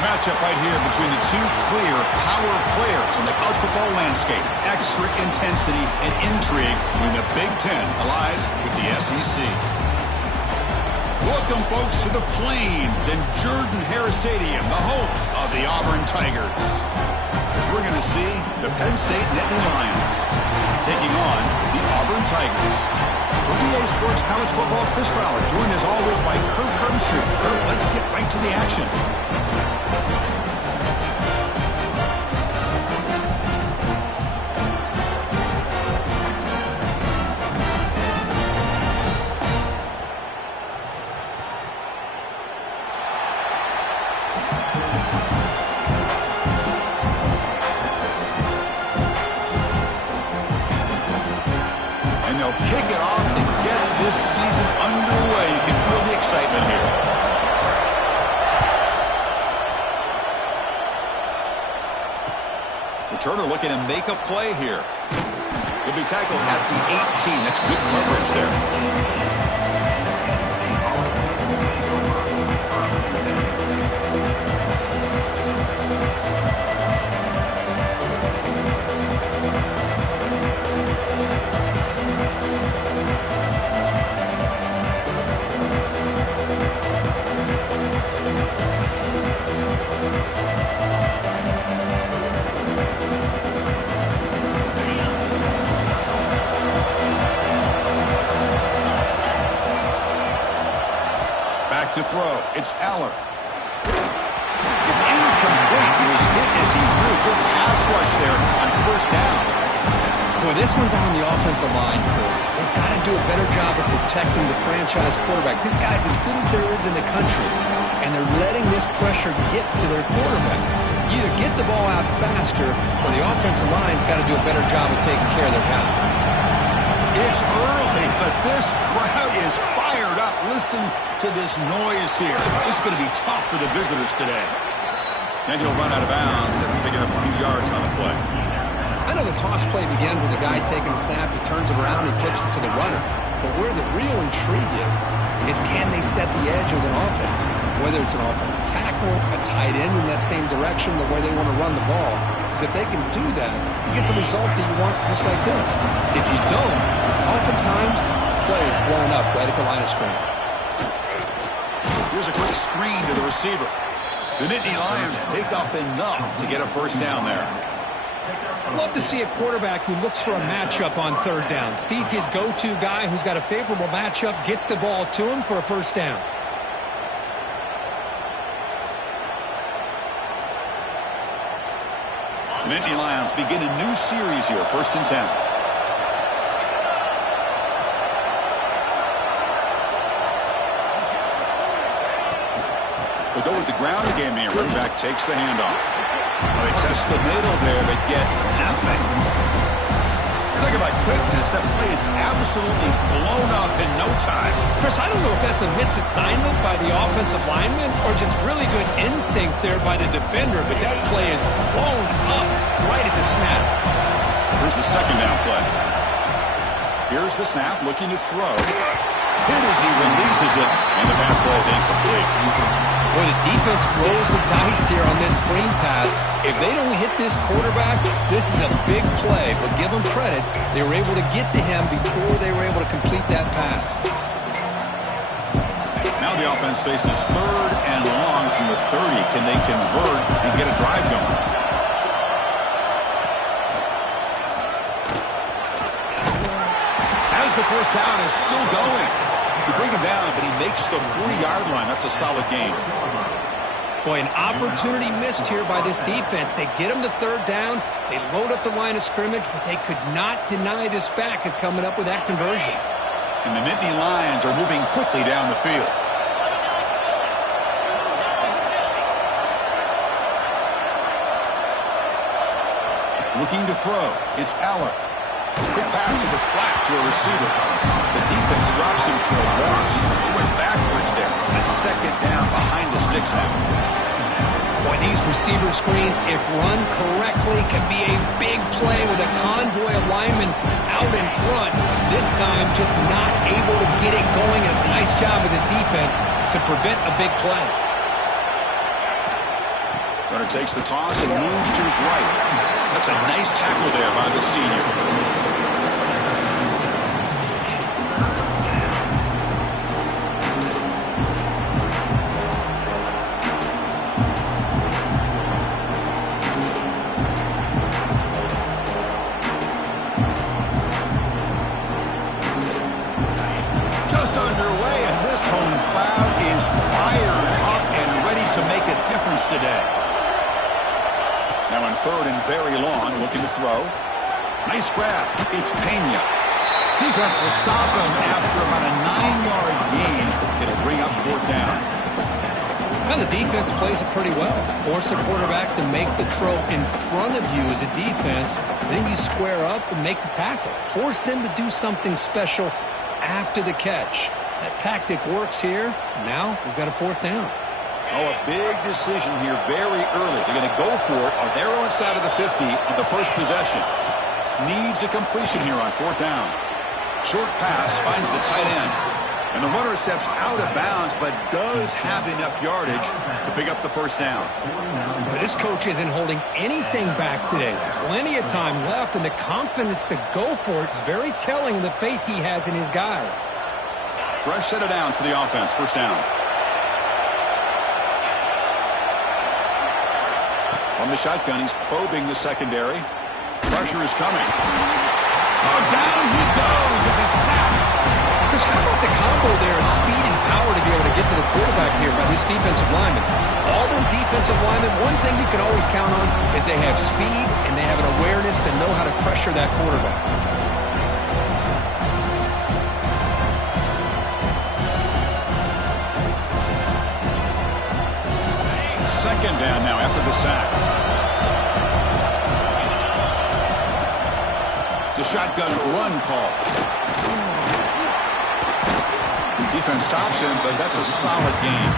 A matchup right here between the two clear power players in the college football landscape. Extra intensity and intrigue when the Big Ten allies with the SEC. Welcome, folks, to the Plains and Jordan-Hare Stadium, the home of the Auburn Tigers. As we're going to see the Penn State Nittany Lions taking on the Auburn Tigers. For EA Sports College Football, Chris Fowler, joined as always by Kurt Kermstrom. Kurt, let's get right to the action. Kick it off to get this season underway. You can feel the excitement here. Returner looking to make a play here. He'll be tackled at the 18. That's good coverage there. To throw. It's Aller. It's incomplete. He was hit as he threw. Good pass rush there on first down. Boy, this one's on the offensive line, Chris. They've got to do a better job of protecting the franchise quarterback. This guy's as good as there is in the country, and they're letting this pressure get to their quarterback. You either get the ball out faster, or the offensive line's got to do a better job of taking care of their guy. It's early, but this crowd is fired up. Listen to this noise here. This is going to be tough for the visitors today. And he'll run out of bounds after picking up a few yards on the play. I know the toss play begins with the guy taking the snap. He turns it around and flips it to the runner. But where the real intrigue is can they set the edge as an offense? Whether it's an offensive tackle, a tight end in that same direction to where they want to run the ball. Because if they can do that, you get the result that you want just like this. If you don't, oftentimes, play is blown up right at the line of scrimmage. Here's a quick screen to the receiver. The Nittany Lions pick up enough to get a first down there. Love to see a quarterback who looks for a matchup on third down. Sees his go-to guy who's got a favorable matchup, gets the ball to him for a first down. The Nittany Lions begin a new series here, 1st and 10. They go with the ground game here. Running back takes the handoff. Well, they test the middle there, but get nothing. Talk about quickness. That play is absolutely blown up in no time. Chris, I don't know if that's a misassignment by the offensive lineman or just really good instincts there by the defender, but that play is blown up right at the snap. Here's the second down play. Here's the snap, looking to throw. Hit as he releases it, and the pass ball is incomplete. Boy, the defense rolls the dice here on this screen pass. If they don't hit this quarterback, this is a big play. But give them credit, they were able to get to him before they were able to complete that pass. Now the offense faces 3rd and long from the 30. Can they convert and get a drive going? As the first down is still going. You bring him down, but he makes the 40-yard line. That's a solid game. Boy, an opportunity missed here by this defense. They get him to 3rd down. They load up the line of scrimmage, but they could not deny this back of coming up with that conversion. And the Nittany Lions are moving quickly down the field. Looking to throw. It's Aller. Quick pass to the flat to a receiver. The defense drops him for a loss. He went backwards there. A 2nd down behind the sticks now. Boy, these receiver screens, if run correctly, can be a big play with a convoy of linemen out in front. This time, just not able to get it going. It's a nice job of the defense to prevent a big play. Runner takes the toss and moves to his right. That's a nice tackle there by the senior. Just underway, and this home crowd is fired up and ready to make a difference today. Now in third and very long, looking to throw. Nice grab. It's Pena. Defense will stop him after about a 9-yard gain. It'll bring up fourth down. Well, the defense plays it pretty well. Force the quarterback to make the throw in front of you as a defense. Then you square up and make the tackle. Force them to do something special after the catch. That tactic works here. Now we've got a fourth down. Oh, a big decision here very early. They're going to go for it on their own side of the 50 on the first possession. Needs a completion here on fourth down. Short pass finds the tight end. And the runner steps out of bounds, but does have enough yardage to pick up the first down. Well, this coach isn't holding anything back today. Plenty of time left, and the confidence to go for it is very telling of the faith he has in his guys. Fresh set of downs for the offense. First down. On the shotgun, he's probing the secondary. Pressure is coming. Oh, down he goes. It's a sack. Chris, how about the combo there of speed and power to be able to get to the quarterback here by this defensive lineman? Auburn defensive linemen, one thing you can always count on is they have speed and they have an awareness to know how to pressure that quarterback. Second down now after the sack. It's a shotgun run call. Defense stops him, but that's a solid gain.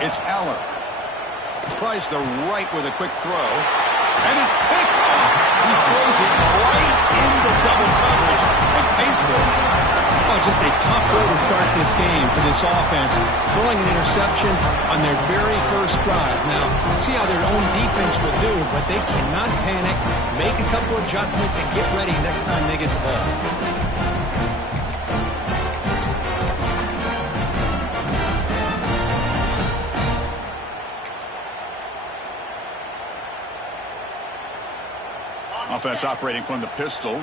It's Aller. Tries the right with a quick throw. And is picked off. He throws it right into double coverage and pays for it. Oh, just a tough way to start this game for this offense. Throwing an interception on their very first drive. Now, see how their own defense will do, but they cannot panic. Make a couple adjustments and get ready next time they get the ball. Offense operating from the pistol.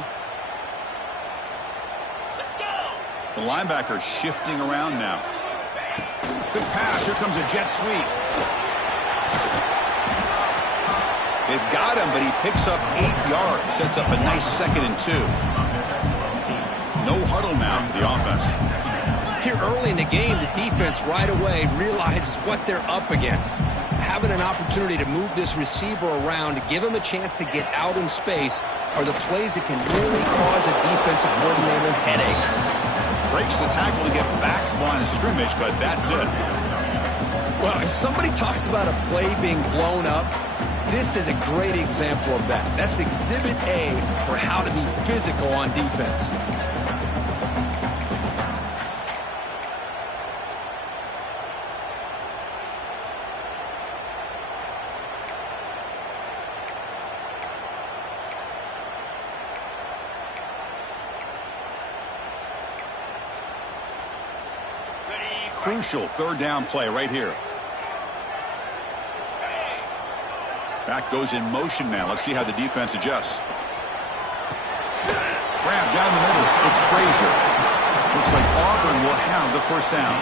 Let's go. The linebacker shifting around now. Good pass. Here comes a jet sweep. They've got him, but he picks up 8 yards. Sets up a nice 2nd and 2. No huddle now for the offense. Here early in the game, the defense right away realizes what they're up against. Having an opportunity to move this receiver around to give him a chance to get out in space are the plays that can really cause a defensive coordinator headaches. Breaks the tackle to get back to the line of scrimmage, but that's it. Well, if somebody talks about a play being blown up, this is a great example of that. That's Exhibit A for how to be physical on defense. Crucial third down play right here. Back goes in motion now. Let's see how the defense adjusts. Grab down the middle. It's Frazier. Looks like Auburn will have the first down.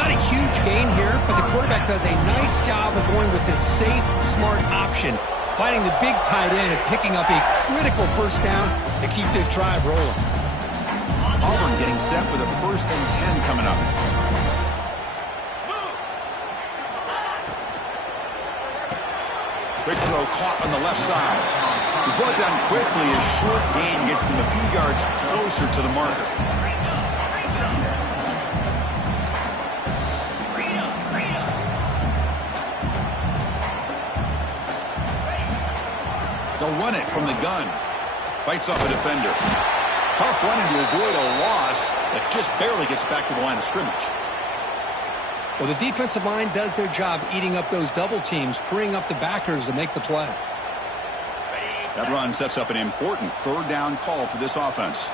Not a huge gain here, but the quarterback does a nice job of going with this safe, smart option, finding the big tight end and picking up a critical first down to keep this drive rolling. Auburn getting set with a 1st and 10 coming up. Quick throw caught on the left side. He's brought down quickly. A short gain gets them a few yards closer to the marker. They'll run it from the gun. Fights off a defender. Tough running to avoid a loss that just barely gets back to the line of scrimmage. Well, the defensive line does their job eating up those double teams, freeing up the backers to make the play. That run sets up an important third down call for this offense.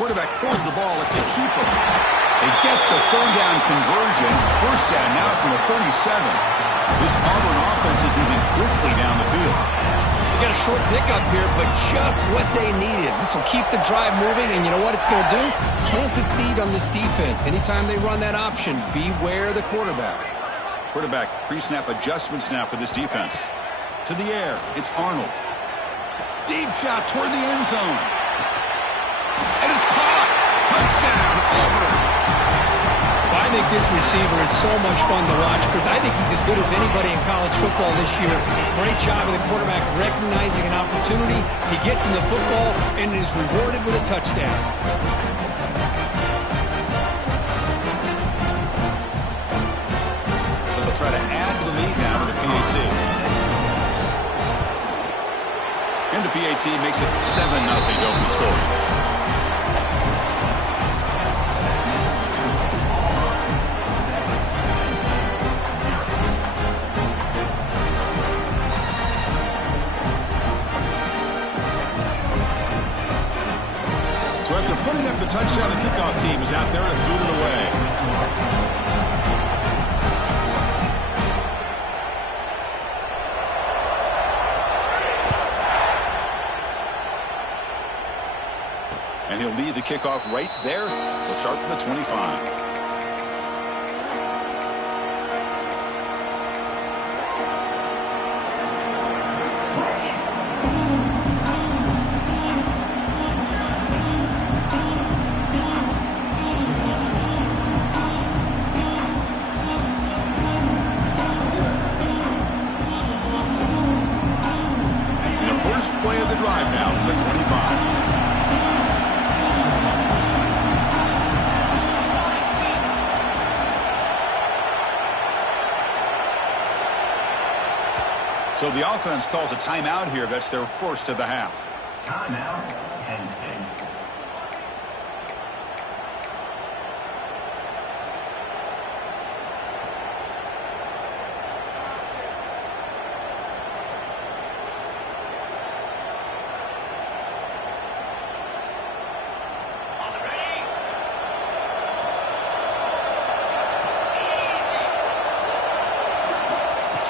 Quarterback pulls the ball. It's a keeper. They get the third down conversion. First down now from the 37. This Auburn offense is moving quickly down the field. They got a short pickup here, but just what they needed. This will keep the drive moving, and you know what it's going to do? Plant a seed on this defense. Anytime they run that option, beware the quarterback. Quarterback pre-snap adjustments now for this defense. To the air, it's Arnold. Deep shot toward the end zone. And it's caught. Touchdown, Auburn. Well, I think this receiver is so much fun to watch because I think he's as good as anybody in college football this year. Great job of the quarterback recognizing an opportunity. He gets him the football and is rewarded with a touchdown. They'll try to add to the lead now with the PAT. And the PAT makes it 7-0 open scoring. So after putting up the touchdown, the kickoff team is out there to boot it away. And he'll lead the kickoff right there. He'll start from the 25. First play of the drive now from the 25. So the offense calls a timeout here. That's their first of the half. Timeout, Penn State.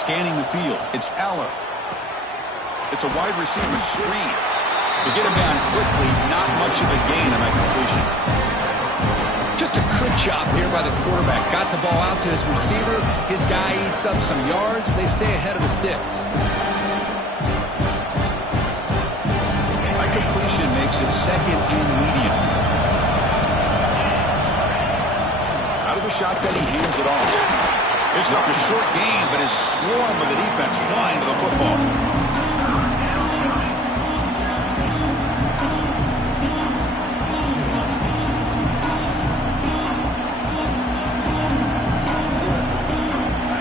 Scanning the field, it's Aller. It's a wide receiver screen. To get him down quickly, not much of a gain on that completion. Just a good job here by the quarterback. Got the ball out to his receiver. His guy eats up some yards. They stay ahead of the sticks. That completion makes it second and medium. Out of the shotgun, he hands it off. Picks up a short gain, but is swarmed with the defense flying to the football.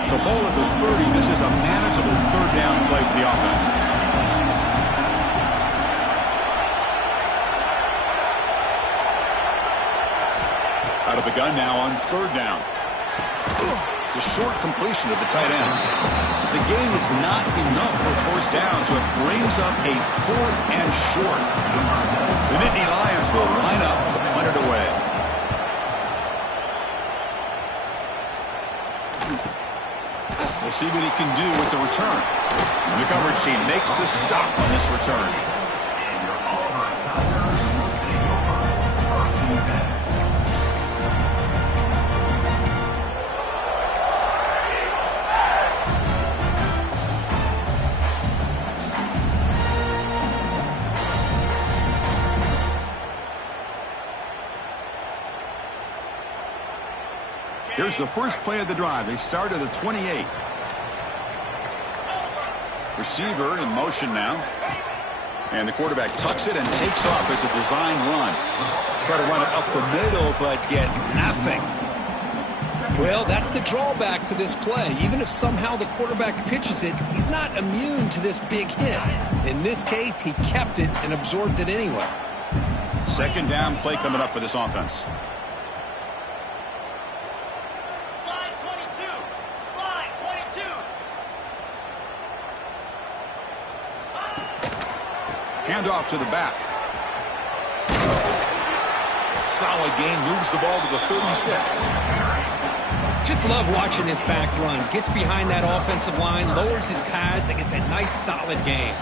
So ball at the 30. This is a manageable third down play for the offense. Out of the gun now on third down. A short completion of the tight end. The gain is not enough for first down, so it brings up a fourth and short. The Nittany Lions will line up to punt it away. We'll see what he can do with the return. And the coverage team makes the stop on this return. Here's the first play of the drive. They start at the 28. Receiver in motion now. And the quarterback tucks it and takes off as a design run. Try to run it up the middle, but get nothing. Well, that's the drawback to this play. Even if somehow the quarterback pitches it, he's not immune to this big hit. In this case, he kept it and absorbed it anyway. Second down play coming up for this offense. Slide 22. Slide 22. Handoff to the back. Solid gain, moves the ball to the 36. Just love watching this back run. Gets behind that offensive line, lowers his pads, and gets a nice solid gain.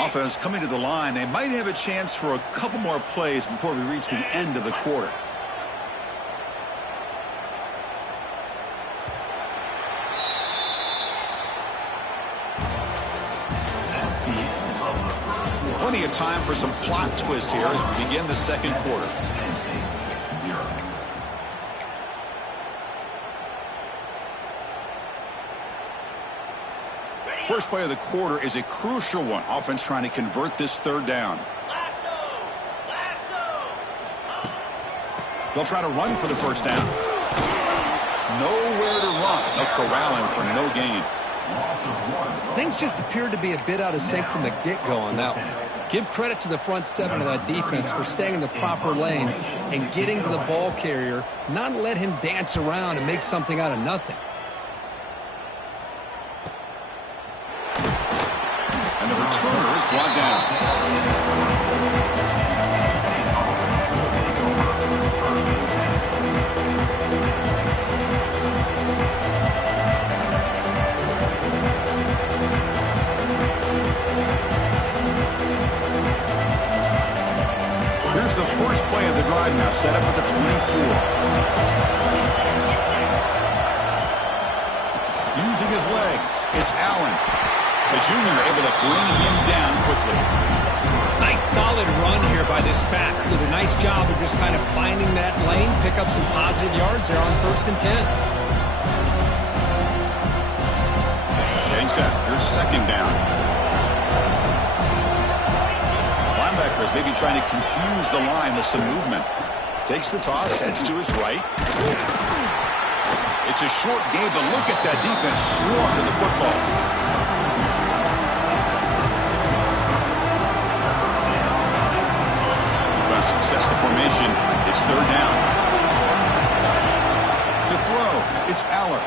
Offense coming to the line. They might have a chance for a couple more plays before we reach the end of the quarter. Plenty of time for some plot twists here as we begin the second quarter. First play of the quarter is a crucial one. Offense trying to convert this third down. They'll try to run for the first down. Nowhere to run. They'll corral him for no gain. Things just appeared to be a bit out of sync from the get-go on that one. Give credit to the front seven of that defense for staying in the proper lanes and getting to the ball carrier, not let him dance around and make something out of nothing. And the returner is brought down. Here's the first play of the drive now, set up at the 24. Using his legs, it's Allen. The junior able to bring him down quickly. Nice solid run here by this back. Did a nice job of just kind of finding that lane, pick up some positive yards there on 1st and 10. Getting set. Here's second down. Linebackers maybe trying to confuse the line with some movement. Takes the toss, heads to his right. It's a short game, but look at that defense swarm to the football. Success the formation. It's third down. To throw, it's Aller.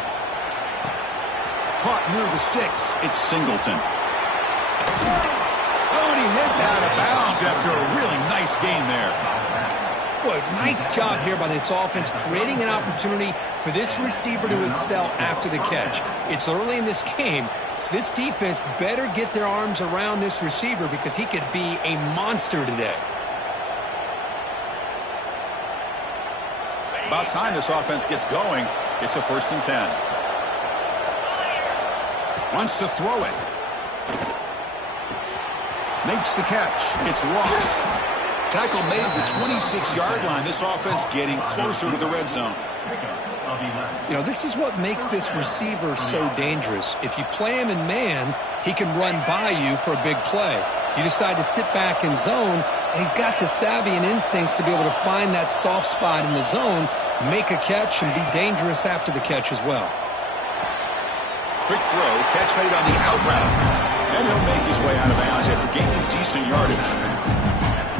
Caught near the sticks, it's Singleton. Oh, and he heads out of bounds after a really nice game there. Boy, nice job here by this offense, creating an opportunity for this receiver to excel after the catch. It's early in this game, so this defense better get their arms around this receiver because he could be a monster today. About time this offense gets going. It's a 1st and 10. Wants to throw it. Makes the catch. It's Ross. Tackle made at the 26-yard line. This offense getting closer to the red zone. You know, this is what makes this receiver so dangerous. If you play him in man, he can run by you for a big play. You decide to sit back in zone, and he's got the savvy and instincts to be able to find that soft spot in the zone, make a catch, and be dangerous after the catch as well. Quick throw, catch made on the out route. And he'll make his way out of bounds after gaining decent yardage.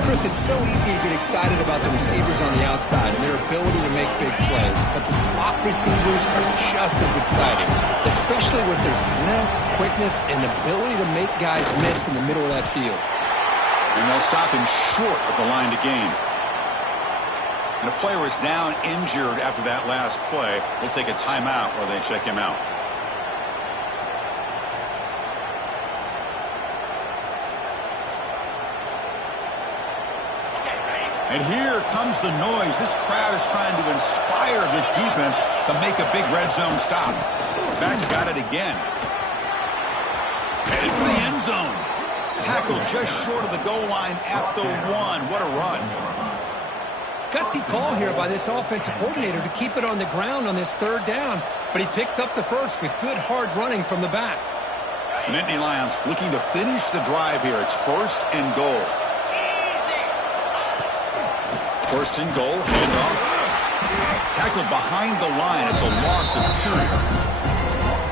Chris, it's so easy to get excited about the receivers on the outside and their ability to make big plays, but the slot receivers are just as exciting, especially with their finesse, quickness, and ability to make guys miss in the middle of that field. And they'll stop him short of the line to gain. And a player is down injured after that last play. We'll take a timeout while they check him out. And here comes the noise. This crowd is trying to inspire this defense to make a big red zone stop. Back's got it again. end zone. Tackle just short of the goal line at the 1. What a run. Gutsy call here by this offensive coordinator to keep it on the ground on this third down, but he picks up the first with good hard running from the back. The Nittany Lions looking to finish the drive here. It's 1st and goal. 1st and goal, handoff. Tackled behind the line. It's a loss of 2.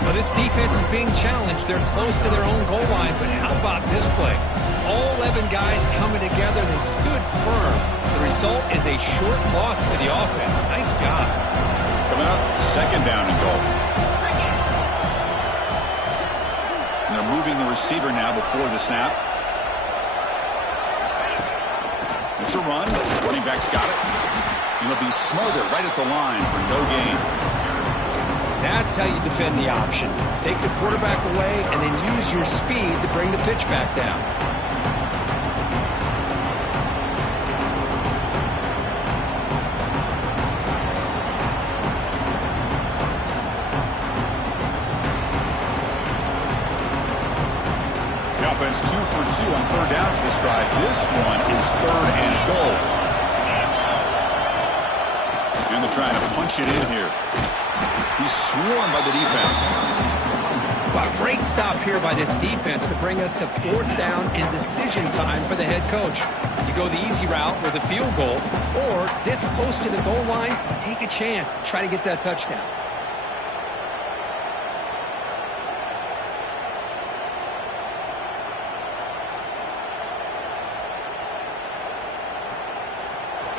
Well, this defense is being challenged. They're close to their own goal line, but how about this play? All 11 guys coming together. They stood firm. The result is a short loss for the offense. Nice job. Coming up, 2nd down and goal. And they're moving the receiver now before the snap. It's a run. Running back's got it. And it'll be smothered right at the line for no gain. That's how you defend the option. Take the quarterback away and then use your speed to bring the pitch back down. The offense 2 for 2 on 3rd downs this drive. This one is 3rd and goal. And they're trying to punch it in here. He's swarmed by the defense. Wow, great stop here by this defense to bring us to 4th down and decision time for the head coach. You go the easy route with a field goal, or this close to the goal line, you take a chance to try to get that touchdown.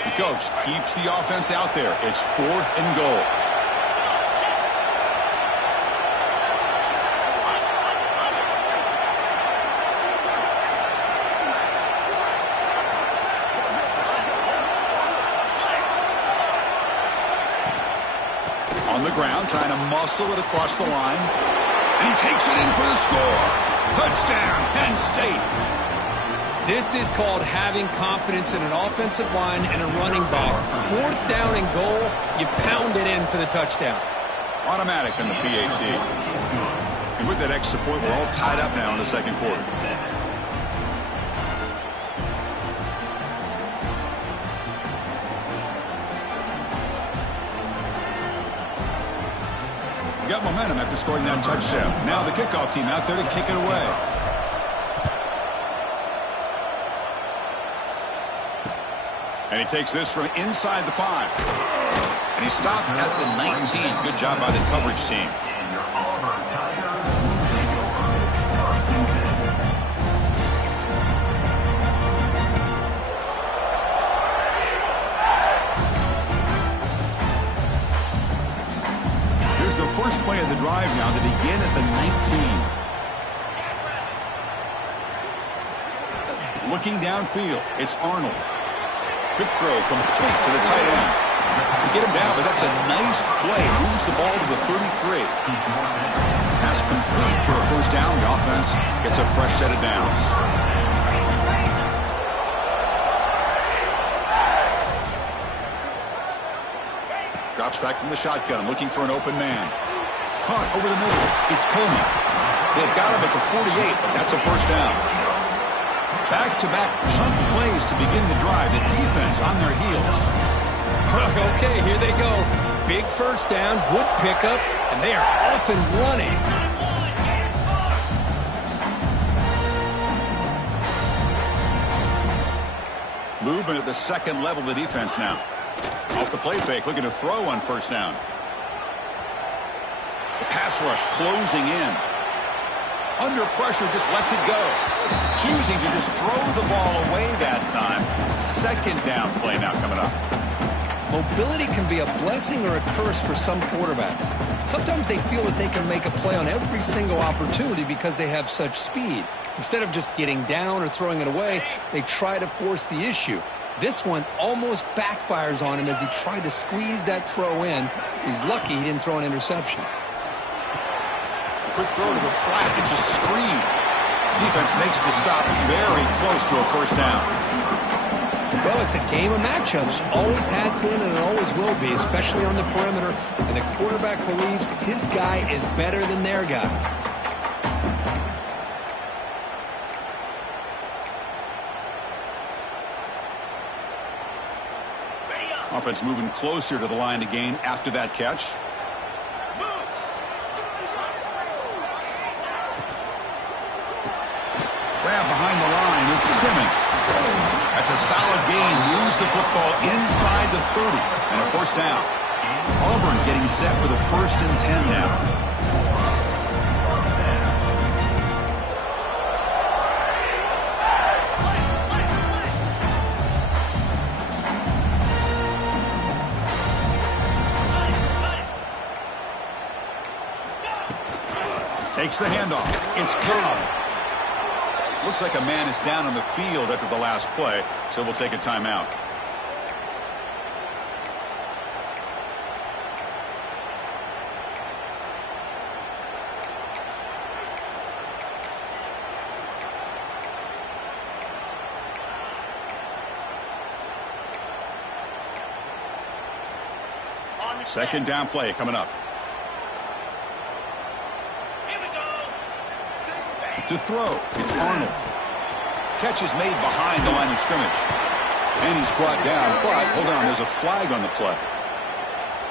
The coach keeps the offense out there. It's 4th and goal. On the ground, trying to muscle it across the line. And he takes it in for the score. Touchdown, Penn State. This is called having confidence in an offensive line and a running back. 4th down and goal, you pound it in for the touchdown. Automatic on the PAT. And with that extra point, we're all tied up now in the 2nd quarter. Got momentum after scoring that touchdown. Now the kickoff team out there to kick it away. And he takes this from inside the 5. And he stopped at the 19. Good job by the coverage team. Here's the first play of the drive now to begin at the 19. Looking downfield, it's Arnold. Quick throw complete to the tight end. They get him down, but that's a nice play. Moves the ball to the 33. Pass complete for a 1st down. The offense gets a fresh set of downs. Drops back from the shotgun, looking for an open man. Caught over the middle. It's Coleman. They've got him at the 48, but that's a 1st down. Back-to-back chunk plays to begin the drive. The defense on their heels. Okay, here they go. Big 1st down, good pickup, and they are off and running. Movement at the 2nd level of the defense now. Off the play fake, looking to throw on 1st down. The pass rush closing in. Under pressure, just lets it go. Choosing to just throw the ball away that time. 2nd down play now coming up. Mobility can be a blessing or a curse for some quarterbacks. Sometimes they feel that they can make a play on every single opportunity because they have such speed. Instead of just getting down or throwing it away, they try to force the issue. This one almost backfires on him as he tried to squeeze that throw in. He's lucky he didn't throw an interception. Quick throw to the flat. It's a screen. Defense makes the stop very close to a 1st down. Well, it's a game of matchups. Always has been and it always will be, especially on the perimeter. And the quarterback believes his guy is better than their guy. Offense moving closer to the line to gain after that catch. Grab behind the line. It's Simmons. That's a solid gain. Moves the football inside the 30 and a first down. Auburn getting set for the 1st and 10 now. Takes the handoff. It's Cobb. Looks like a man is down on the field after the last play, so we'll take a timeout. Second down play coming up. To throw, it's Arnold. Catch is made behind the line of scrimmage. And he's brought down, but hold on, there's a flag on the play.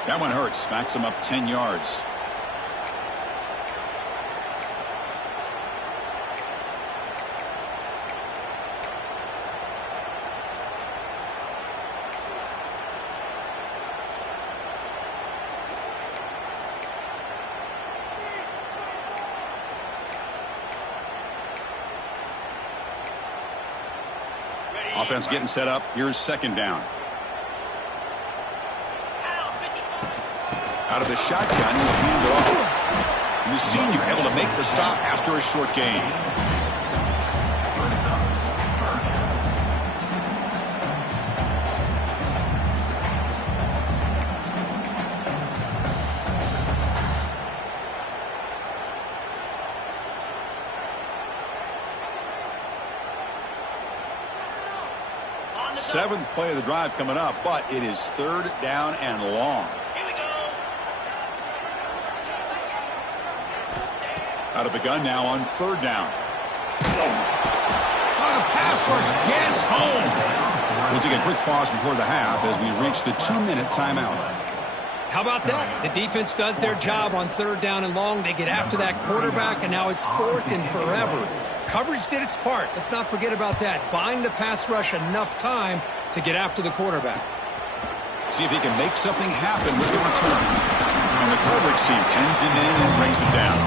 That one hurts, backs him up 10 yards. Offense getting set up. Here's second down. Out of the shotgun, he'll hand it off. And the senior able to make the stop after a short gain. Seventh play of the drive coming up, but it is third down and long. Here we go. Out of the gun now on third down. Oh, the pass rush gets home. We'll take a quick pause before the half as we reach the 2-minute timeout. How about that? The defense does their job on third down and long. They get after that quarterback, and now it's 4th and forever. Coverage did its part. Let's not forget about that. Buying the pass rush enough time to get after the quarterback. See if he can make something happen with the return. And the coverage team pens him in and brings him down.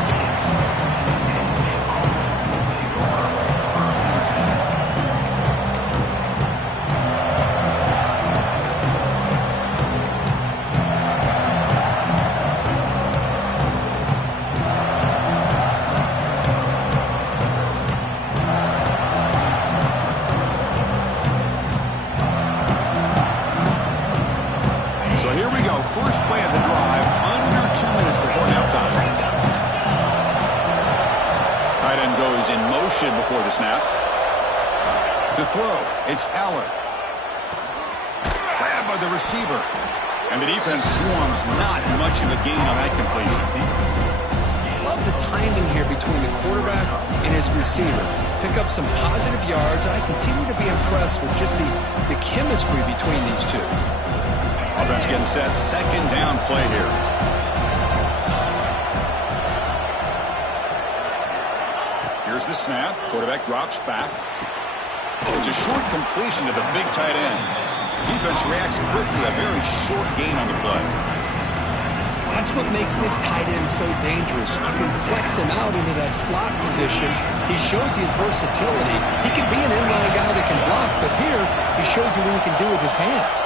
First play of the drive, under 2 minutes before halftime. Tight end goes in motion before the snap. To throw, it's Allen. Grabbed by the receiver. And the defense swarms, not much of a gain on that completion. Love the timing here between the quarterback and his receiver. Pick up some positive yards, and I continue to be impressed with just the chemistry between these two. Offense getting set. Second down play here. Here's the snap. Quarterback drops back. It's a short completion to the big tight end. Defense reacts quickly. A very short gain on the play. That's what makes this tight end so dangerous. You can flex him out into that slot position. He shows his versatility. He can be an inline guy that can block, but here he shows you what he can do with his hands.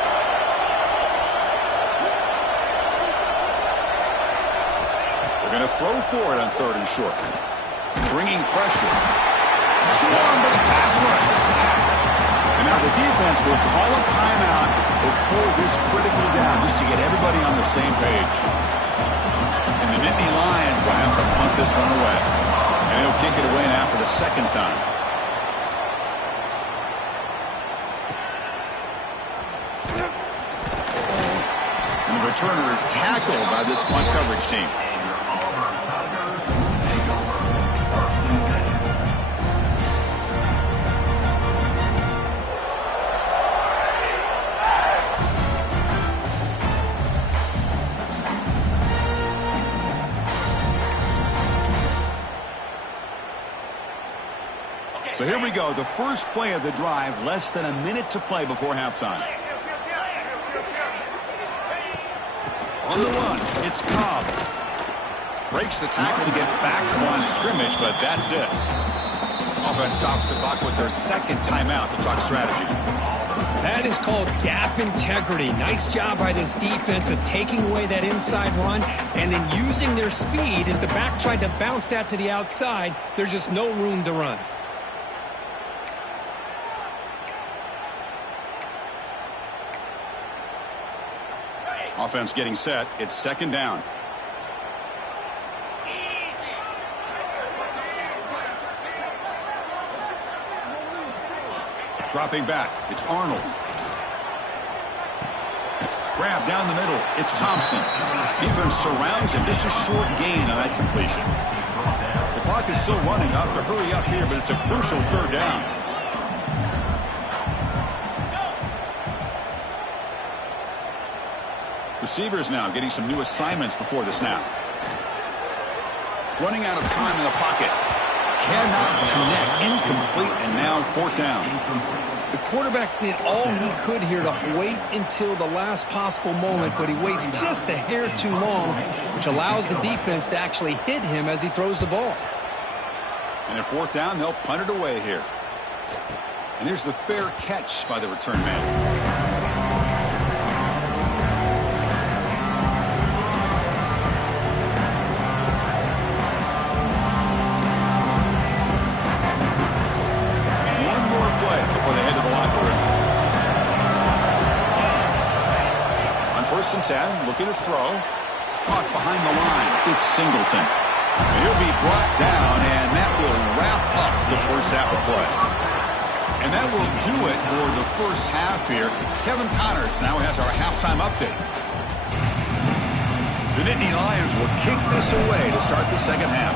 Going to throw for it on third and short. Bringing pressure. Swarmed by the pass rush. Sacked. And now the defense will call a timeout before this critical down just to get everybody on the same page. And the Nittany Lions will have to punt this one away. And he'll kick it away now for the second time. And the returner is tackled by this punt coverage team. So here we go, the first play of the drive, less than a minute to play before halftime. On the run, it's Cobb. Breaks the tackle to get back to the line of scrimmage, but that's it. Offense stops the clock with their second timeout to talk strategy. That is called gap integrity. Nice job by this defense of taking away that inside run and then using their speed as the back tried to bounce that to the outside. There's just no room to run. Offense getting set. It's second down. Dropping back. It's Arnold. Grab down the middle. It's Thompson. Defense surrounds him. Just a short gain on that completion. The clock is still running. Up to hurry up here, but it's a crucial third down. Receivers now getting some new assignments before the snap. Running out of time in the pocket. Cannot connect. Incomplete, and now fourth down. The quarterback did all he could here to wait until the last possible moment, but he waits just a hair too long, which allows the defense to actually hit him as he throws the ball. And at fourth down, they'll punt it away here. And here's the fair catch by the return man. First and 10, looking to throw. Caught behind the line. It's Singleton. He'll be brought down, and that will wrap up the first half of play. And that will do it for the first half here. Kevin Connors now has our halftime update. The Nittany Lions will kick this away to start the second half.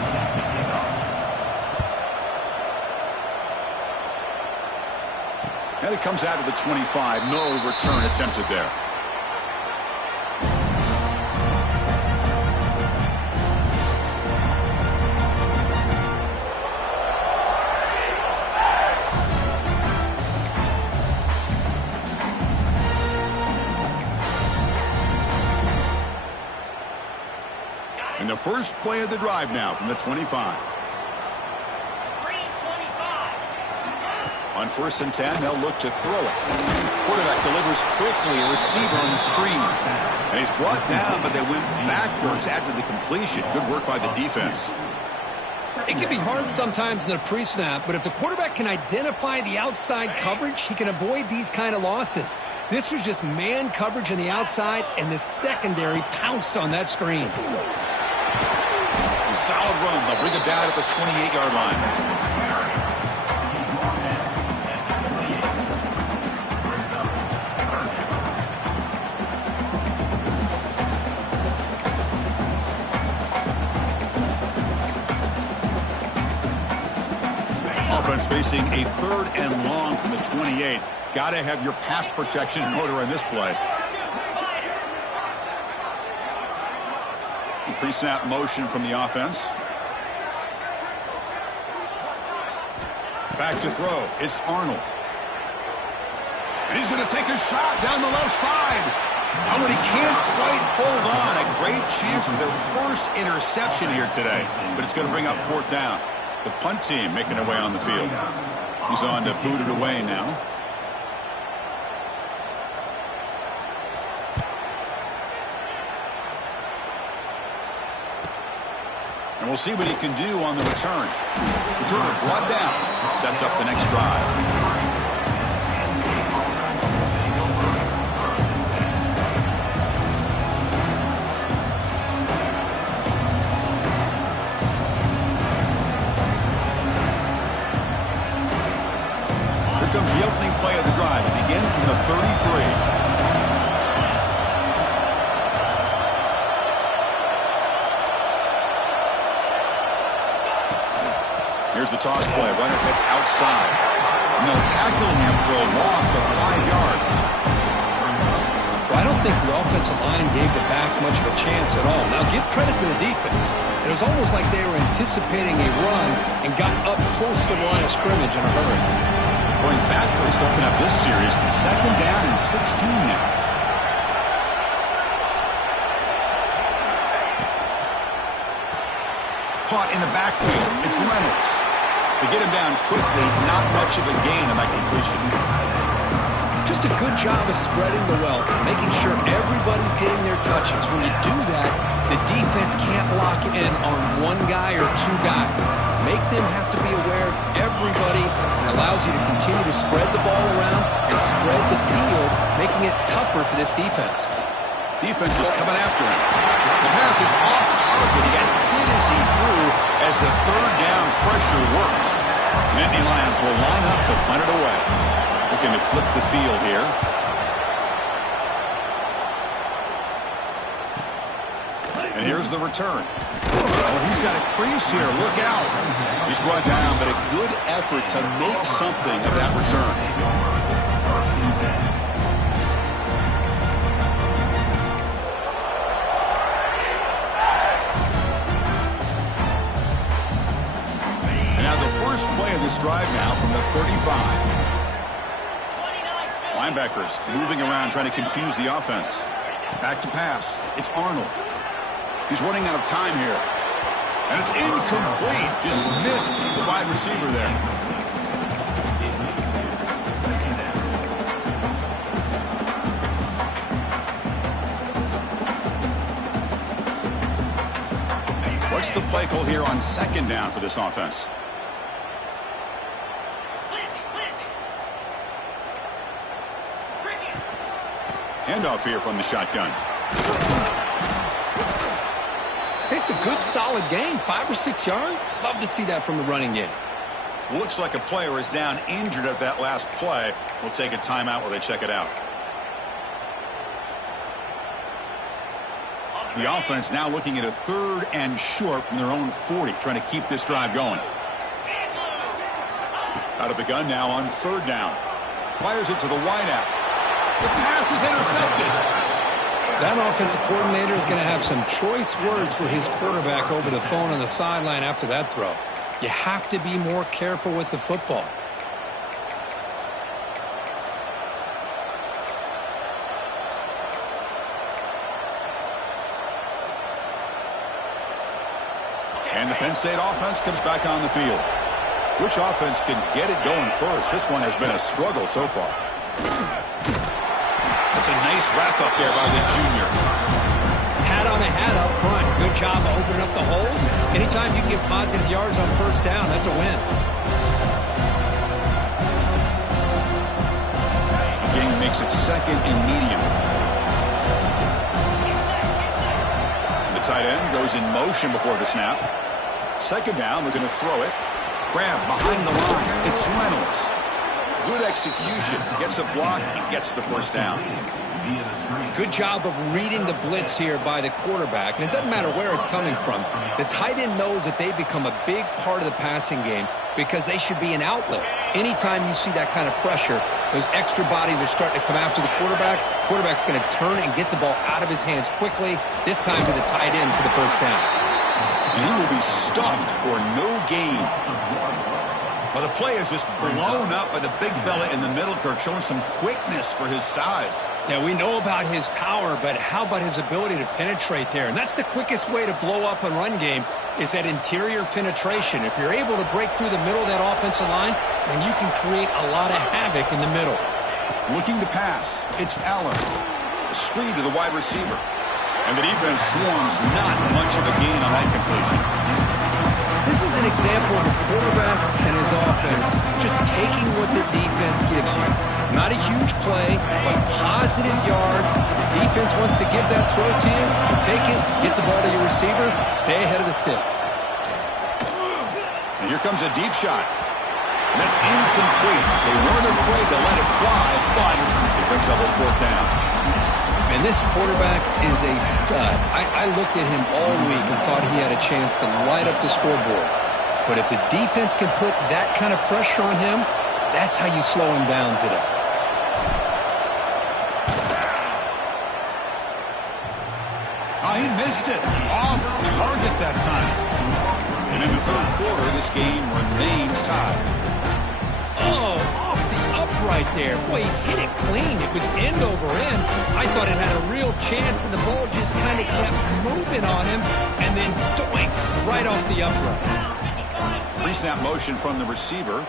And it comes out of the 25. No return attempted there. And the first play of the drive now from the 25. On first and 10, they'll look to throw it. Quarterback delivers quickly, a receiver on the screen. And he's brought down, but they went backwards after the completion. Good work by the defense. It can be hard sometimes in a pre-snap, but if the quarterback can identify the outside coverage, he can avoid these kind of losses. This was just man coverage on the outside, and the secondary pounced on that screen. Solid run. They'll bring it down at the 28-yard line. Offense facing a third and long from the 28. Got to have your pass protection in order in this play. Pre-snap motion from the offense. Back to throw. It's Arnold. And he's going to take a shot down the left side. Oh, but he can't quite hold on. A great chance for their first interception here today. But it's going to bring up fourth down. The punt team making their way on the field. He's on to boot it away now. And we'll see what he can do on the return. Returner brought down. Sets up the next drive. Here comes the opening play of the drive. It begins from the 33. Here's the toss play. Runner gets outside. And they'll tackle him for a loss of 5 yards. Well, I don't think the offensive line gave the back much of a chance at all. Now, give credit to the defense. It was almost like they were anticipating a run and got up close to the line of scrimmage in a hurry. Going backwards to open up this series, 2nd down and 16 now. Caught in the backfield. It's Reynolds. They get him down quickly. Not much of a gain on that completion. Just a good job of spreading the wealth, making sure everybody's getting their touches. When you do that, the defense can't lock in on one guy or two guys. Make them have to be aware of everybody, and allows you to continue to spread the ball around and spread the field, making it tougher for this defense. Defense is coming after him. The pass is off target. He got hit as he threw as the 3rd down pressure worked. Nittany Lions will line up to punt it away. Looking to flip the field here. And here's the return. Oh, he's got a crease here. Look out. He's brought down, but a good effort to make something of that return. First play of this drive now from the 35. Linebackers moving around trying to confuse the offense. Back to pass. It's Arnold. He's running out of time here. And it's incomplete. Just missed the wide receiver there. What's the play call here on 2nd down for this offense? Handoff here from the shotgun. It's a good, solid game. 5 or 6 yards. Love to see that from the running game. Looks like a player is down injured at that last play. We'll take a timeout while they check it out. The offense now looking at a 3rd and short from their own 40, trying to keep this drive going. Out of the gun now on 3rd down. Fires it to the wideout. The pass is intercepted. That offensive coordinator is going to have some choice words for his quarterback over the phone on the sideline after that throw. You have to be more careful with the football. And the Penn State offense comes back on the field. Which offense can get it going first? This one has been a struggle so far. That's a nice wrap-up there by the junior. Hat on a hat up front. Good job of opening up the holes. Anytime you can get positive yards on 1st down, that's a win. Game makes it 2nd and medium. The tight end goes in motion before the snap. 2nd down, we're going to throw it. Grab behind the line. It's Reynolds. Good execution. Gets a block and gets the 1st down. Good job of reading the blitz here by the quarterback. And it doesn't matter where it's coming from. The tight end knows that they become a big part of the passing game because they should be an outlet. Anytime you see that kind of pressure, those extra bodies are starting to come after the quarterback. Quarterback's going to turn and get the ball out of his hands quickly, this time to the tight end for the 1st down. And he will be stuffed for no gain. Well, the play is just blown up by the big fella in the middle, Kirk, showing some quickness for his size. Yeah, we know about his power, but how about his ability to penetrate there? And that's the quickest way to blow up a run game is that interior penetration. If you're able to break through the middle of that offensive line, then you can create a lot of havoc in the middle. Looking to pass. It's Allen. A screen to the wide receiver. And the defense swarms not much of a gain on that completion. This is an example of a quarterback and his offense just taking what the defense gives you. Not a huge play, but positive yards. The defense wants to give that throw to you. Take it, get the ball to your receiver, stay ahead of the sticks. And here comes a deep shot. And that's incomplete. They weren't afraid to let it fly, but it brings up a 4th down. And this quarterback is a stud. I looked at him all week and thought he had a chance to light up the scoreboard. But if the defense can put that kind of pressure on him, that's how you slow him down today. missed it. Off target that time. And in the third quarter, this game remains tied. Oh, off the upright there. Boy, he hit it clean. It was end over end. I thought it had a real chance, and the ball just kind of kept moving on him, and then doink, right off the upright. Pre-snap motion from the receiver.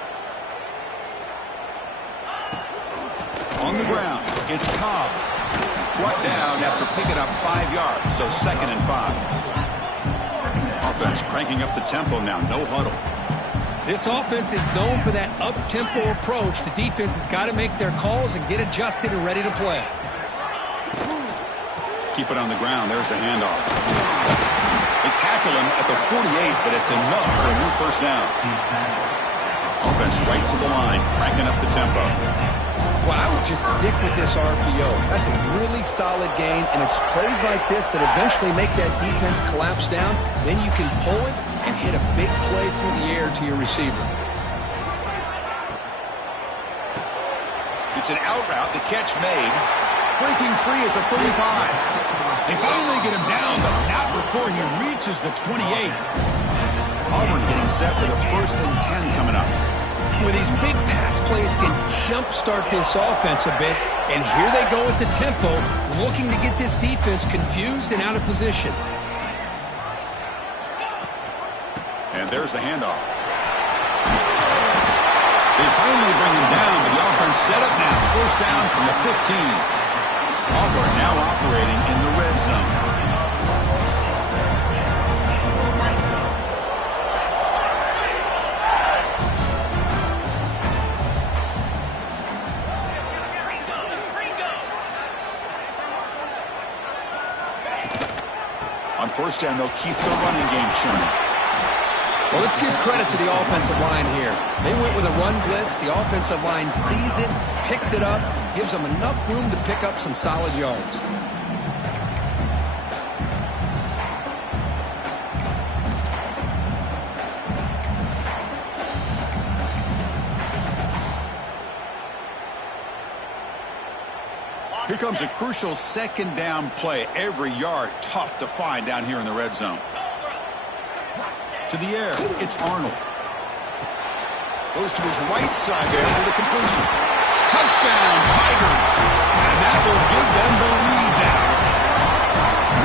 On the ground, it's Cobb. Brought down after picking up 5 yards, so 2nd and 5. Offense cranking up the tempo now, no huddle. This offense is known for that up-tempo approach. The defense has got to make their calls and get adjusted and ready to play. Keep it on the ground. There's the handoff. They tackle him at the 48, but it's enough for a new first down. Offense right to the line, cranking up the tempo. Well, I would just stick with this RPO. That's a really solid game, and it's plays like this that eventually make that defense collapse down. Then you can pull it and hit a big play through the air to your receiver. It's an out route. The catch made. Breaking free at the 35. They finally get him down, but not before he reaches the 28. Auburn getting set for the 1st and 10 coming up. Well, these big pass plays can jumpstart this offense a bit, and here they go with the tempo, looking to get this defense confused and out of position. And there's the handoff. They finally bring him down, but the offense set up now. First down from the 15. Auburn now operating in the red zone. On first down, they'll keep the running game churning. Well, let's give credit to the offensive line here. They went with a run blitz. The offensive line sees it, picks it up, gives them enough room to pick up some solid yards. Here comes a crucial 2nd down play. Every yard tough to find down here in the red zone. To the air, it's Arnold. Goes to his right side there for the completion. Touchdown, Tigers! And that will give them the lead now.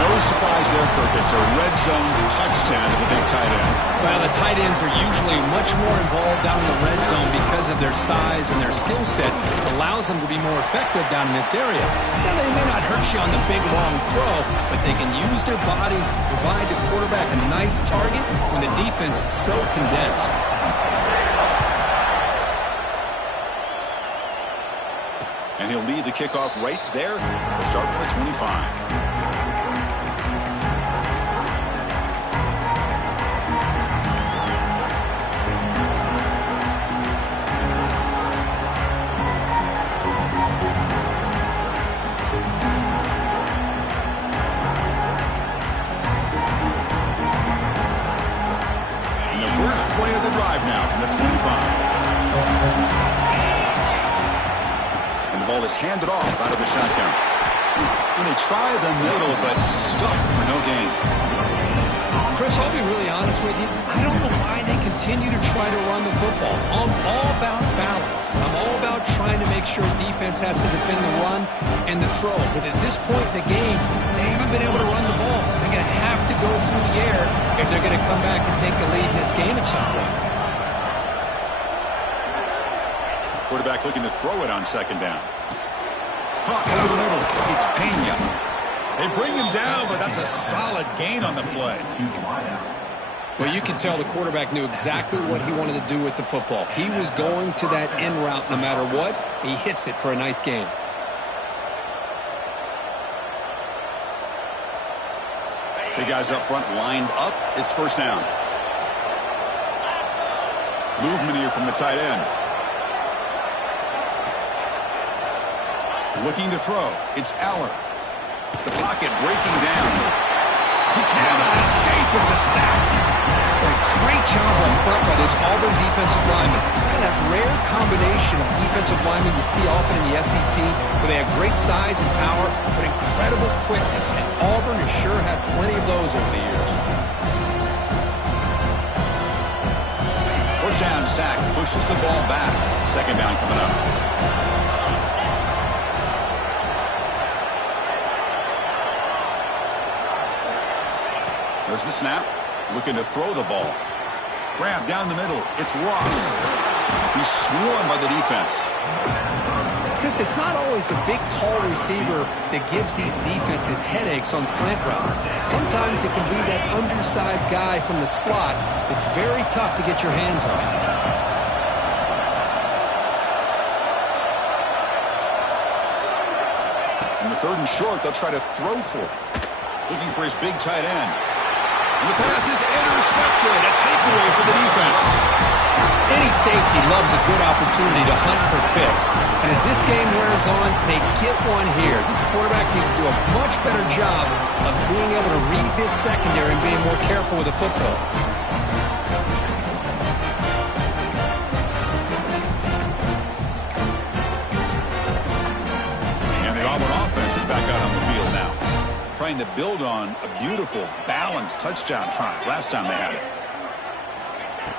No surprise there, Kirk. It's a red zone touchdown to the big tight end. Well, the tight ends are usually much more involved down in the red zone because of their size and their skill set. Allows them to be more effective down in this area. Now, they may not hurt you on the big, long throw, but they can use their bodies to provide the quarterback a nice target when the defense is so condensed. And he'll lead the kickoff right there. They'll start with the 25. First play of the drive now from the 25. And the ball is handed off out of the shotgun. And they try the middle, but stuck for no gain. Chris, I'll be really honest with you. I don't know why they continue to try to run the football. I'm all about balance. I'm all about trying to make sure defense has to defend the run and the throw. But at this point in the game, they haven't been able to run the ball. They're going to have to go through the air if they're going to come back and take the lead in this game at some point. Quarterback looking to throw it on 2nd down. Caught over the middle. It's Pena. They bring him down, but that's a solid gain on the play. Well, you can tell the quarterback knew exactly what he wanted to do with the football. He was going to that in route no matter what. He hits it for a nice gain. The guys up front lined up. It's first down. Movement here from the tight end. Looking to throw. It's Aller. The pocket breaking down. He cannot escape. It's a sack. A great job up front by this Auburn defensive lineman. Kind of that rare combination of defensive linemen you see often in the SEC, where they have great size and power, but incredible quickness, and Auburn has sure had plenty of those over the years. First down sack pushes the ball back. Second down coming up. There's the snap. Looking to throw the ball. Grab down the middle. It's Ross. He's swarmed by the defense. Chris, it's not always the big, tall receiver that gives these defenses headaches on slant routes. Sometimes it can be that undersized guy from the slot that's very tough to get your hands on. In the third and short, they'll try to throw for it. Looking for his big tight end. And the pass is intercepted. A takeaway for the defense. Any safety loves a good opportunity to hunt for picks. And as this game wears on, they get one here. This quarterback needs to do a much better job of being able to read this secondary and being more careful with the football. And the Auburn offense is back out on the field now, trying to build on a beautiful, balanced touchdown drive last time they had it.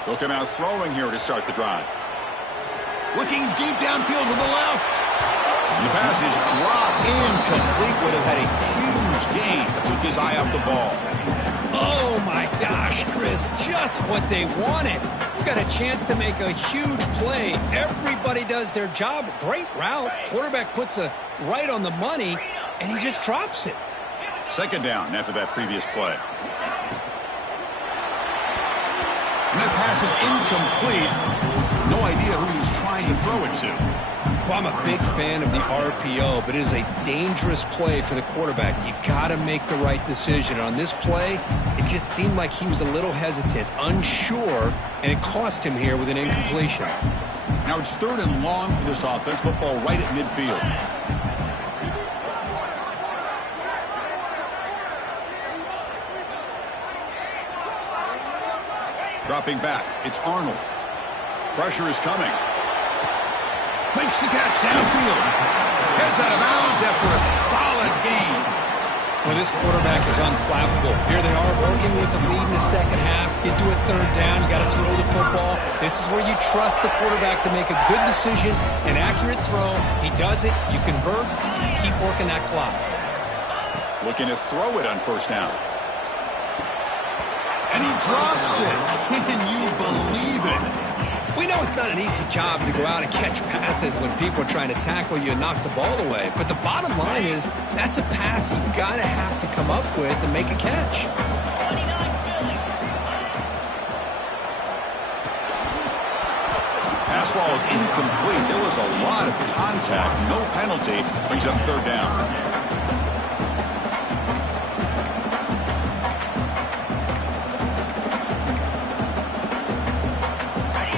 They'll come out throwing here to start the drive. Looking deep downfield to the left. And the pass is dropped. Incomplete. Would have had a huge gain. Took his eye off the ball. Oh, my gosh, Chris. Just what they wanted. You've got a chance to make a huge play. Everybody does their job. Great route. Quarterback puts it right on the money, and he just drops it. Second down after that previous play. And that pass is incomplete. No idea who he was trying to throw it to. Well, I'm a big fan of the RPO, but it is a dangerous play for the quarterback. You got to make the right decision. On this play, it just seemed like he was a little hesitant, unsure, and it cost him here with an incompletion. Now it's third and long for this offense. Football right at midfield. Dropping back. It's Arnold. Pressure is coming. Makes the catch downfield. Heads out of bounds after a solid gain. Well, this quarterback is unflappable. Here they are working with the lead in the second half. Get to a third down. You got to throw the football. This is where you trust the quarterback to make a good decision, an accurate throw. He does it. You convert, and you keep working that clock. Looking to throw it on first down. And he drops it. Can you believe it? We know it's not an easy job to go out and catch passes when people are trying to tackle you and knock the ball away. But the bottom line is that's a pass you got to have to come up with and make a catch. Pass ball is incomplete. There was a lot of contact. No penalty. Brings up third down.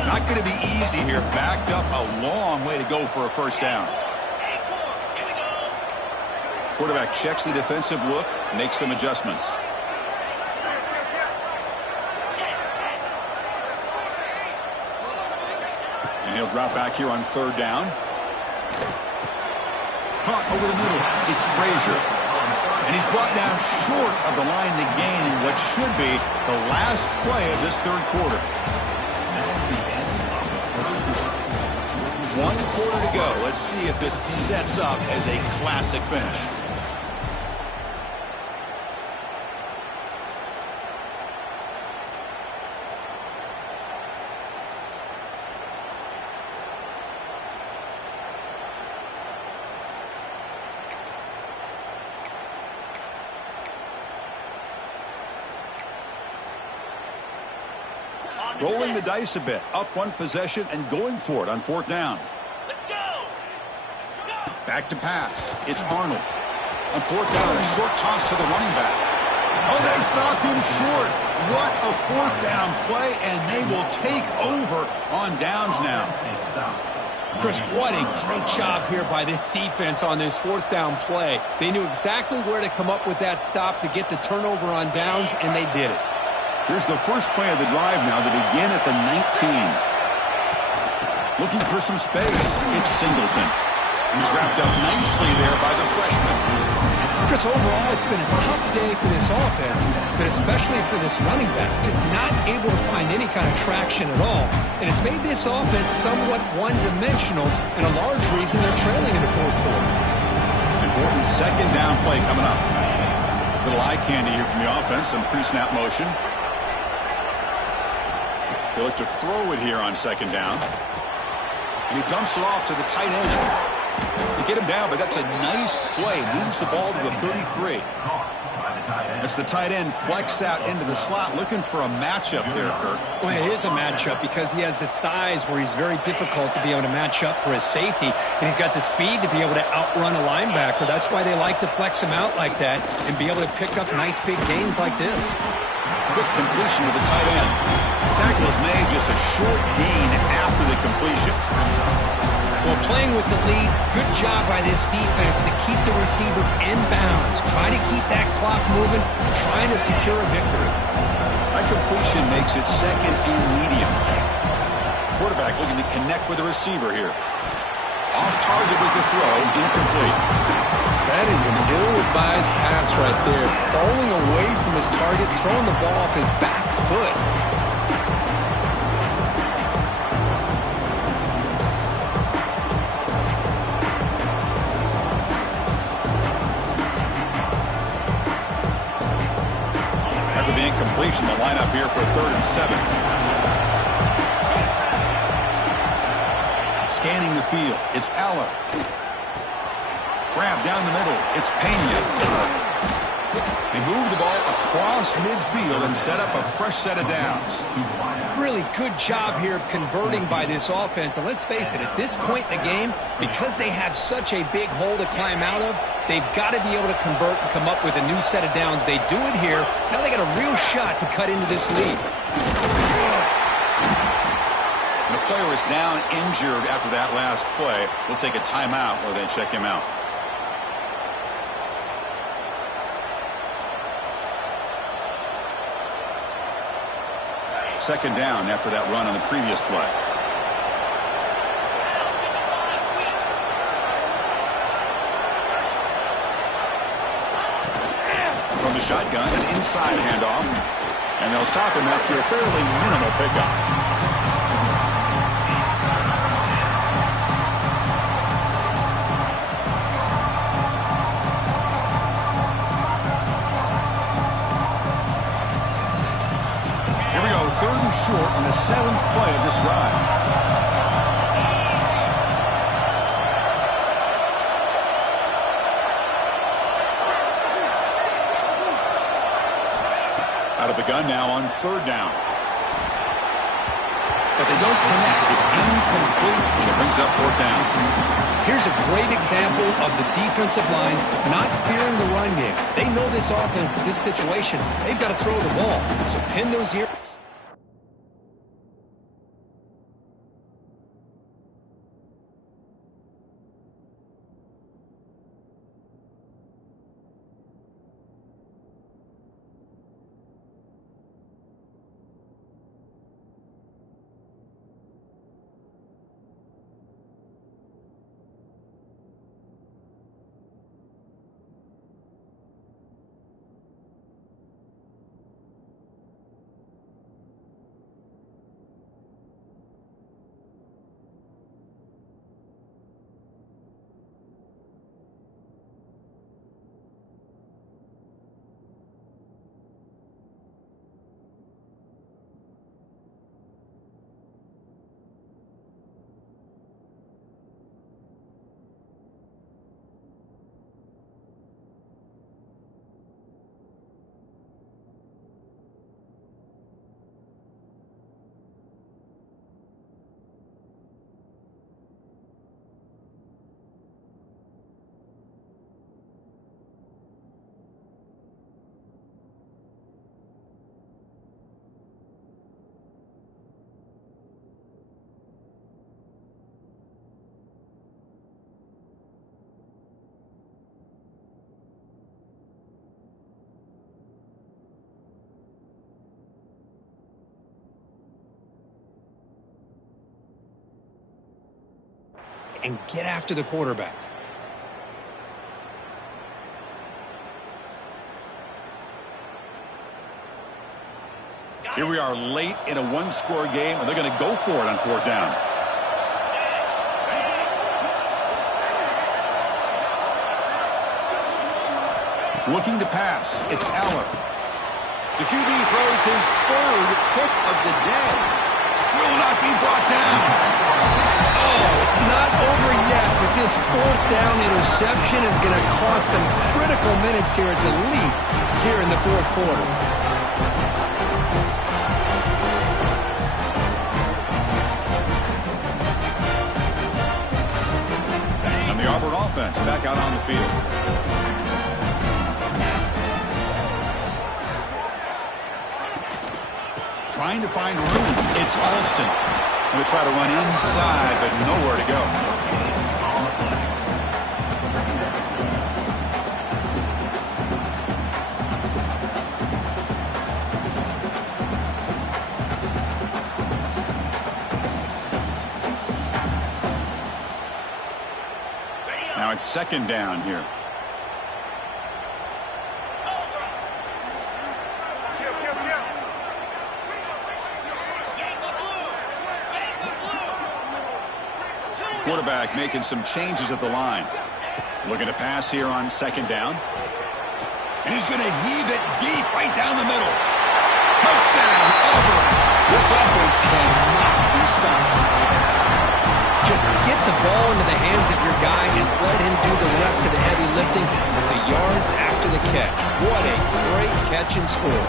Not going to be easy here. Backed up a long way to go for a first down. Quarterback checks the defensive look, makes some adjustments. And he'll drop back here on third down. Caught over the middle. It's Frazier. And he's brought down short of the line to gain in what should be the last play of this third quarter. 1 quarter to go. Let's see if this sets up as a classic finish. Rolling the dice a bit, up one possession and going for it on fourth down. Let's go. Back to pass. It's Arnold. On fourth down, a short toss to the running back. Oh, they've stopped him short. What a fourth down play, and they will take over on downs now. Chris, what a great job here by this defense on this fourth down play. They knew exactly where to come up with that stop to get the turnover on downs, and they did it. Here's the first play of the drive now to begin at the 19. Looking for some space. It's Singleton. He's wrapped up nicely there by the freshman. Chris, overall, it's been a tough day for this offense, but especially for this running back. Just not able to find any kind of traction at all. And it's made this offense somewhat one-dimensional, and a large reason they're trailing in the fourth quarter. Important second down play coming up. Little eye candy here from the offense, some pre-snap motion. They look to throw it here on second down. And he dumps it off to the tight end. They get him down, but that's a nice play. Moves the ball to the 33. That's the tight end flexed out into the slot, looking for a matchup there, Kirk. Well, it is a matchup because he has the size where he's very difficult to be able to match up for his safety, and he's got the speed to be able to outrun a linebacker. That's why they like to flex him out like that and be able to pick up nice big gains like this. Quick completion to the tight end. Tackle is made, just a short gain after the completion. Well, playing with the lead, good job by this defense to keep the receiver in bounds. Try to keep that clock moving, trying to secure a victory. That completion makes it second and medium. Quarterback looking to connect with the receiver here. Off target with the throw, incomplete. That is an ill-advised pass right there. Falling away from his target, throwing the ball off his back foot. After the incompletion, the lineup here for 3rd and 7. Scanning the field, it's Eller. Grab down the middle, it's Pena. They move the ball across midfield and set up a fresh set of downs. Really good job here of converting by this offense. And let's face it, at this point in the game, because they have such a big hole to climb out of, they've got to be able to convert and come up with a new set of downs. They do it here. Now they got a real shot to cut into this lead. The player is down injured after that last play. We'll take a timeout while they check him out. Second down after that run on the previous play. From the shotgun, an inside handoff. And they'll stop him after a fairly minimal pickup. Short on the 7th play of this drive. Out of the gun now on 3rd down. But they don't connect. It's incomplete, and it brings up 4th down. Here's a great example of the defensive line not fearing the run game. They know this offense, this situation, they've got to throw the ball. So pin those ears. and get after the quarterback. Here we are late in a one-score game, and they're going to go for it on fourth down. Looking to pass. It's Aller. The QB throws his third pick of the day. Will not be brought down. Oh, it's not over yet, but this fourth down interception is going to cost them critical minutes here at the least here in the fourth quarter. And the Auburn offense back out on the field. Trying to find room. It's Alston. Going to try to run inside, but nowhere to go. Now it's second down here. Quarterback making some changes at the line. Looking to pass here on second down. And he's going to heave it deep right down the middle. Touchdown, Auburn. This offense cannot be stopped. Just get the ball into the hands of your guy and let him do the rest of the heavy lifting with the yards after the catch. What a great catch and score.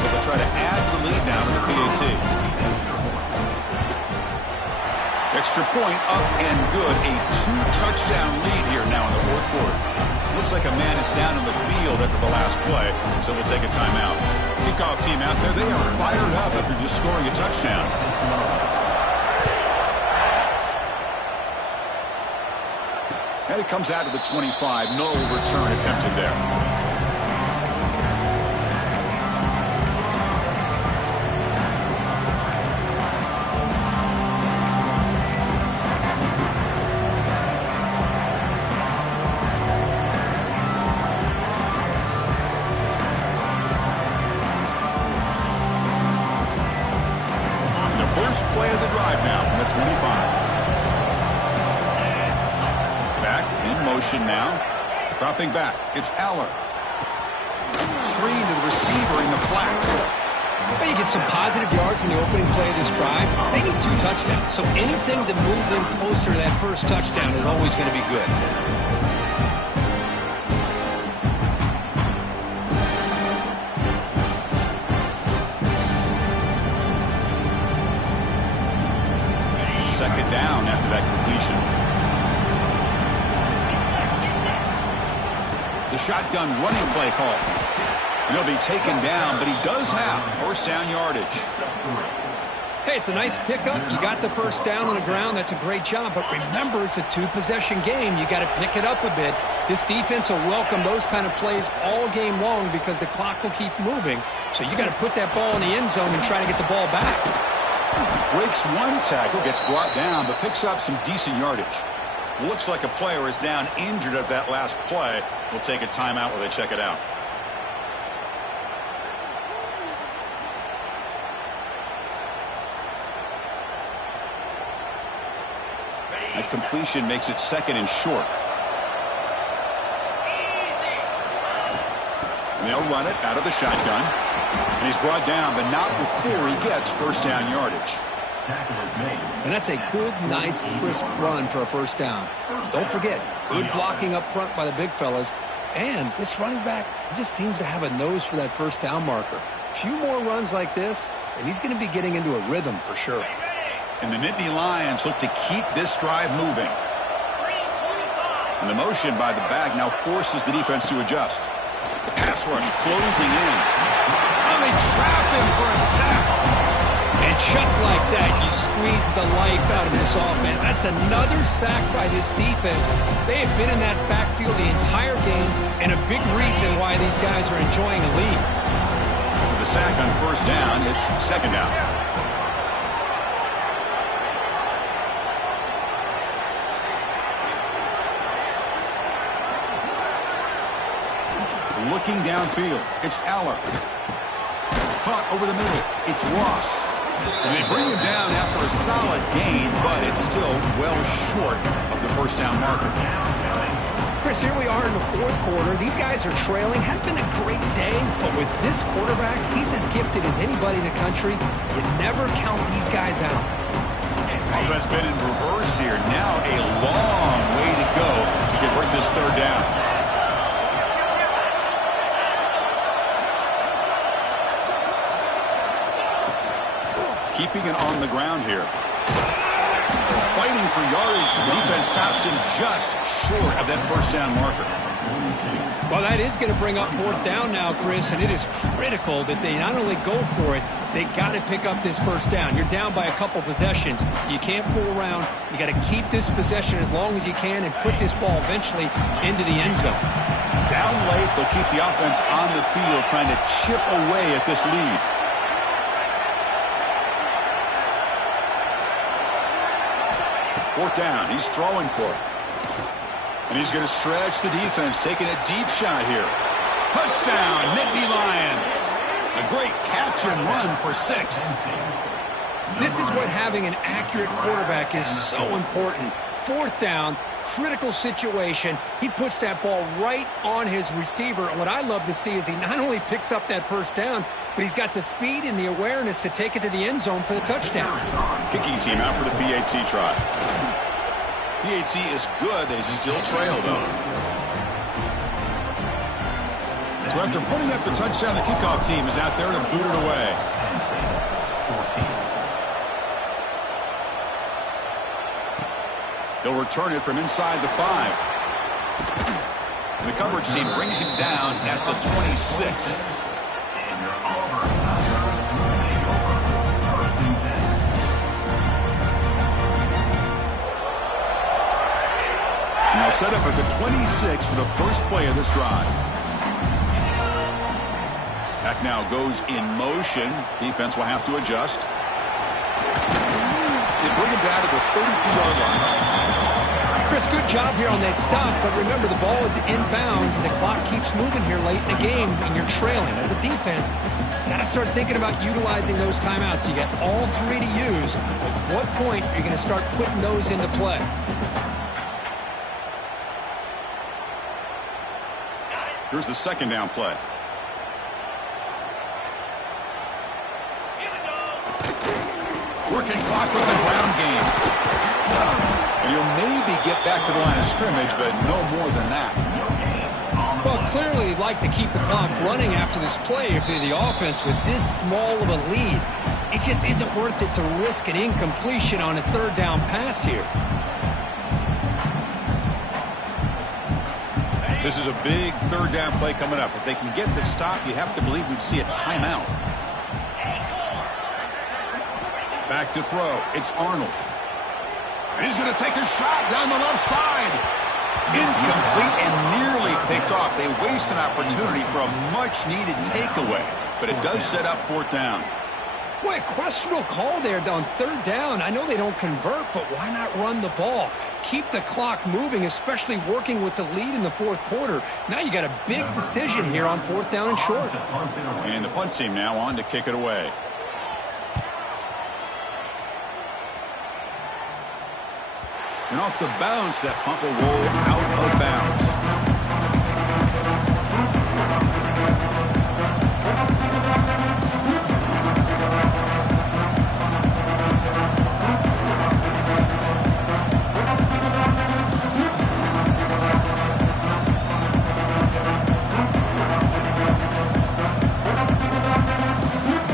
They'll try to add the lead now to the PAT. Extra point up and good. A two-touchdown lead here now in the fourth quarter. Looks like a man is down on the field after the last play, so we'll take a timeout. Kickoff team out there, they are fired up after just scoring a touchdown. And it comes out of the 25. No return attempted there. First play of the drive now from the 25. Back in motion now. Dropping back. It's Aller. Screen to the receiver in the flat. Well, you get some positive yards in the opening play of this drive. They need two touchdowns, so anything to move them closer to that first touchdown is always going to be good. Second down after that completion. The shotgun running play call. And he'll be taken down, but he does have first down yardage. Hey, it's a nice pickup. You got the first down on the ground. That's a great job. But remember, it's a two-possession game. You got to pick it up a bit. This defense will welcome those kind of plays all game long because the clock will keep moving. So you got to put that ball in the end zone and try to get the ball back. Breaks one tackle, gets brought down, but picks up some decent yardage. Looks like a player is down injured at that last play. We'll take a timeout while they check it out. That completion makes it second and short. And they'll run it out of the shotgun. And he's brought down, but not before he gets first down yardage. And that's a good, nice, crisp run for a first down. Don't forget, good blocking up front by the big fellas. And this running back, he just seems to have a nose for that first down marker. A few more runs like this, and he's going to be getting into a rhythm for sure. And the Nittany Lions look to keep this drive moving. And the motion by the back now forces the defense to adjust. The pass rush closing in. Oh, they trap him for a sack. And just like that, you squeeze the life out of this offense. That's another sack by this defense. They have been in that backfield the entire game, and a big reason why these guys are enjoying a lead. With the sack on first down, it's second down. looking downfield. It's Aller. Caught over the middle. It's Ross. And they bring him down after a solid gain, but it's still well short of the first down marker. Chris, here we are in the fourth quarter. These guys are trailing. Hadn't been a great day, but with this quarterback, he's as gifted as anybody in the country. You never count these guys out. Offense been in reverse here. Now a long way to go to convert this third down. Keeping it on the ground here. Fighting for yardage, but the defense stops him just short of that first down marker. Well, that is going to bring up fourth down now, Chris, and it is critical that they not only go for it, they got to pick up this first down. You're down by a couple possessions. You can't fool around. You got to keep this possession as long as you can and put this ball eventually into the end zone. Down late, they'll keep the offense on the field trying to chip away at this lead. Fourth down, he's throwing for it. And he's going to stretch the defense, taking a deep shot here. Touchdown, Nittany Lions. A great catch and run for 6. This is what having an accurate quarterback is so important. Fourth down, critical situation. He puts that ball right on his receiver. And what I love to see is he not only picks up that first down, but he's got the speed and the awareness to take it to the end zone for the touchdown. Kicking team out for the PAT try. PAT is good. They still trail, though. So after putting up the touchdown, the kickoff team is out there to boot it away. He'll return it from inside the 5. And the coverage team brings him down at the 26. Now set up at the 26 for the first play of this drive. Back now goes in motion. Defense will have to adjust. They bring him down to the 32-yard line. Chris, good job here on that stop, but remember the ball is inbounds and the clock keeps moving here late in the game and you're trailing. As a defense, got to start thinking about utilizing those timeouts. You got all 3 to use. At what point are you going to start putting those into play? Here's the second down play. Working clock with the ground game. And you'll maybe get back to the line of scrimmage, but no more than that. Well, clearly you'd like to keep the clock running after this play if you're the offense with this small of a lead. It just isn't worth it to risk an incompletion on a third down pass here. This is a big third down play coming up. If they can get the stop, you have to believe we'd see a timeout. Back to throw. It's Arnold. And he's going to take a shot down the left side. Incomplete and nearly picked off. They waste an opportunity for a much-needed takeaway. But it does set up fourth down. Boy, a questionable call there on third down. I know they don't convert, but why not run the ball? Keep the clock moving, especially working with the lead in the fourth quarter. Now you got a big decision here on fourth down and short. And the punt team now on to kick it away. And off the bounce, that punt will roll out of bounds.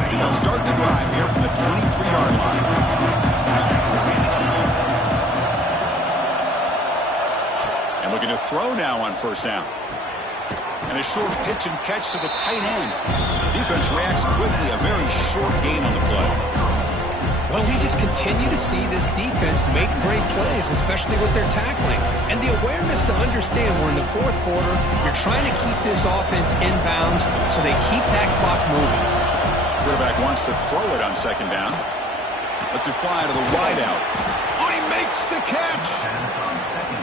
And they'll start the drive here from the 23-yard line. Looking to throw now on first down. And a short pitch and catch to the tight end. Defense reacts quickly. A very short gain on the play. Well, we just continue to see this defense make great plays, especially with their tackling. And the awareness to understand we're in the fourth quarter. You're trying to keep this offense inbounds so they keep that clock moving. Quarterback wants to throw it on second down. Lets it fly to the wideout. Oh, he makes the catch.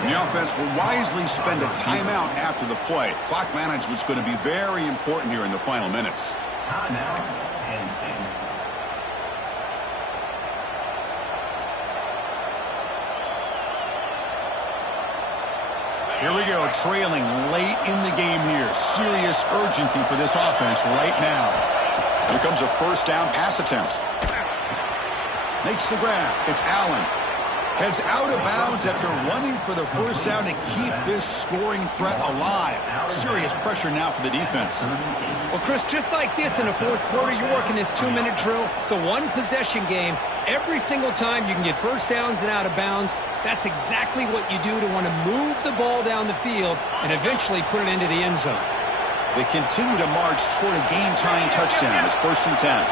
And the offense will wisely spend a timeout after the play. Clock management's going to be very important here in the final minutes. Timeout, Penn State. Here we go, trailing late in the game here. Serious urgency for this offense right now. Here comes a first down pass attempt. Makes the grab. It's Allen. Heads out of bounds after running for the first down to keep this scoring threat alive. Serious pressure now for the defense. Well, Chris, just like this in the fourth quarter, you're working this 2-minute drill. It's a one-possession game. Every single time you can get first downs and out of bounds. That's exactly what you do to want to move the ball down the field and eventually put it into the end zone. They continue to march toward a game-tying touchdown. It's 1st and 10.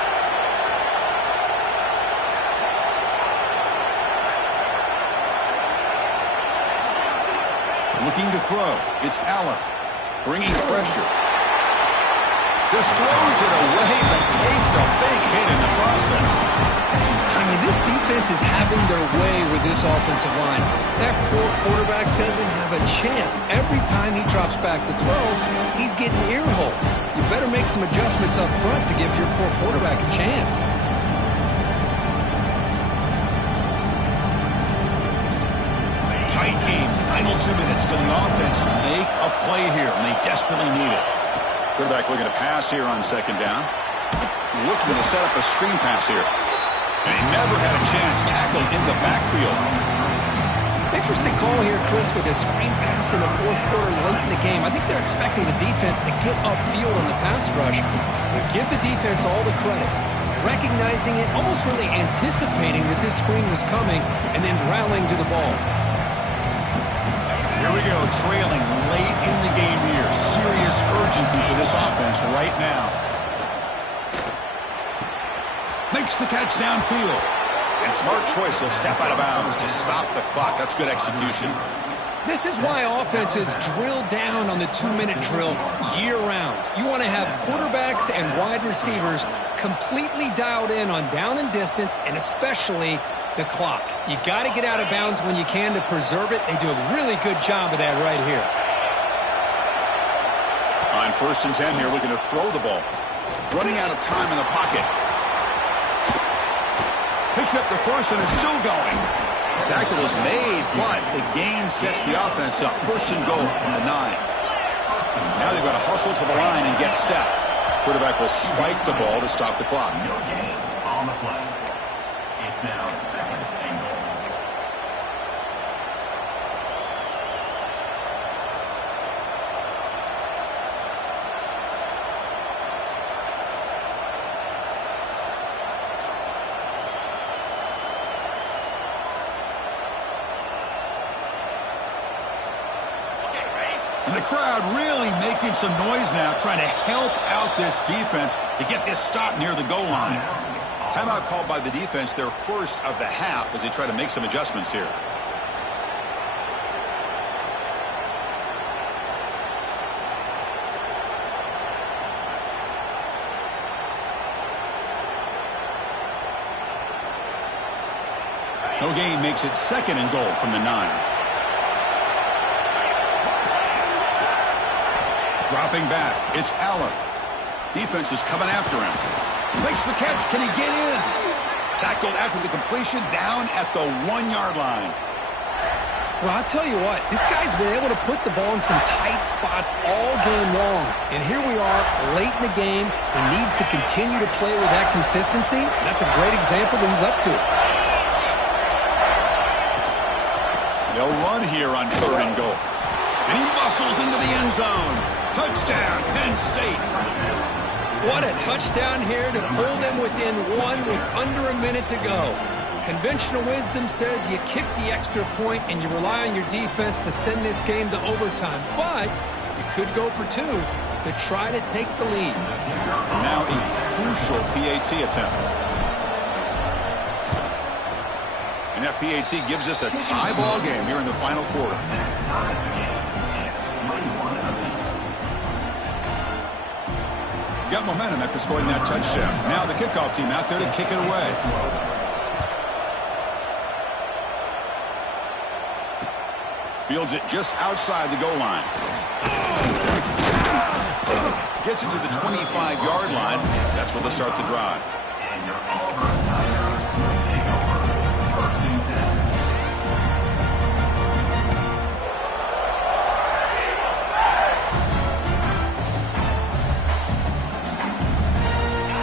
Looking to throw. It's Allen. Bringing pressure. Just throws it away, but takes a big hit in the process. I mean, this defense is having their way with this offensive line. That poor quarterback doesn't have a chance. Every time he drops back to throw, he's getting earholed. You better make some adjustments up front to give your poor quarterback a chance. Tight game. Final 2 minutes. Can the offense make a play here? And they desperately need it. Quarterback looking to pass here on 2nd down. Looking to set up a screen pass here. And he never had a chance. Tackled in the backfield. Interesting call here, Chris, with a screen pass in the fourth quarter late in the game. I think they're expecting the defense to get upfield on the pass rush. But give the defense all the credit. Recognizing it, almost really anticipating that this screen was coming, and then rallying to the ball. Here we go, trailing late in the game here. Serious urgency for this offense right now. Makes the catch downfield. And smart choice, he'll step out of bounds to stop the clock. That's good execution. This is why offenses drill down on the 2-minute drill year-round. You want to have quarterbacks and wide receivers completely dialed in on down and distance, and especially the clock. You got to get out of bounds when you can to preserve it. They do a really good job of that right here. On 1st and 10 here, looking to throw the ball. Running out of time in the pocket. Picks up the first and is still going. Tackle was made, but the gain sets the offense up. 1st and goal from the 9. Now they've got to hustle to the line and get set. Quarterback will spike the ball to stop the clock. No gain on the play. It's now 2nd and goal. And the crowd really making some noise now, trying to help out this defense to get this stop near the goal line. Timeout called by the defense, their first of the half, as they try to make some adjustments here. No gain makes it 2nd and goal from the 9. Dropping back, it's Allen. Defense is coming after him. Makes the catch, can he get in? Tackled after the completion, down at the 1-yard line. Well, I'll tell you what, this guy's been able to put the ball in some tight spots all game long. And here we are, late in the game. He needs to continue to play with that consistency. And that's a great example that he's up to it. They'll run here on 3rd and goal. And he muscles into the end zone. Touchdown, Penn State. What a touchdown here to pull them within 1 with under a minute to go. Conventional wisdom says you kick the extra point and you rely on your defense to send this game to overtime. But you could go for 2 to try to take the lead. Now a crucial PAT attempt. And that PAT gives us a tie ball game here in the final quarter. Got momentum after scoring that touchdown. Now the kickoff team out there to kick it away. Fields it just outside the goal line. Gets it to the 25-yard line. That's where they'll start the drive. And your Auburn Tigers will take over 1st and 10.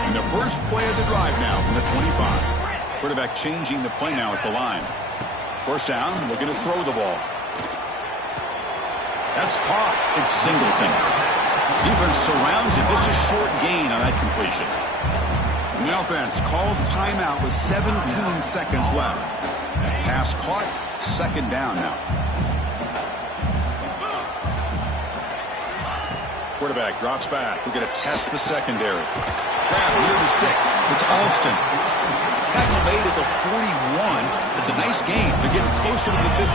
And the first play of the drive now from the 25. Quarterback changing the play now at the line. First down, looking to throw the ball. That's caught. It's Singleton. Defense surrounds him. Just a short gain on that completion. And the offense calls timeout with 17 seconds left. Pass caught. Second down now. Quarterback drops back. We're going to test the secondary. Grab near the sticks. It's Alston. Tackle made at the 41. It's a nice gain. They're getting closer to the 50.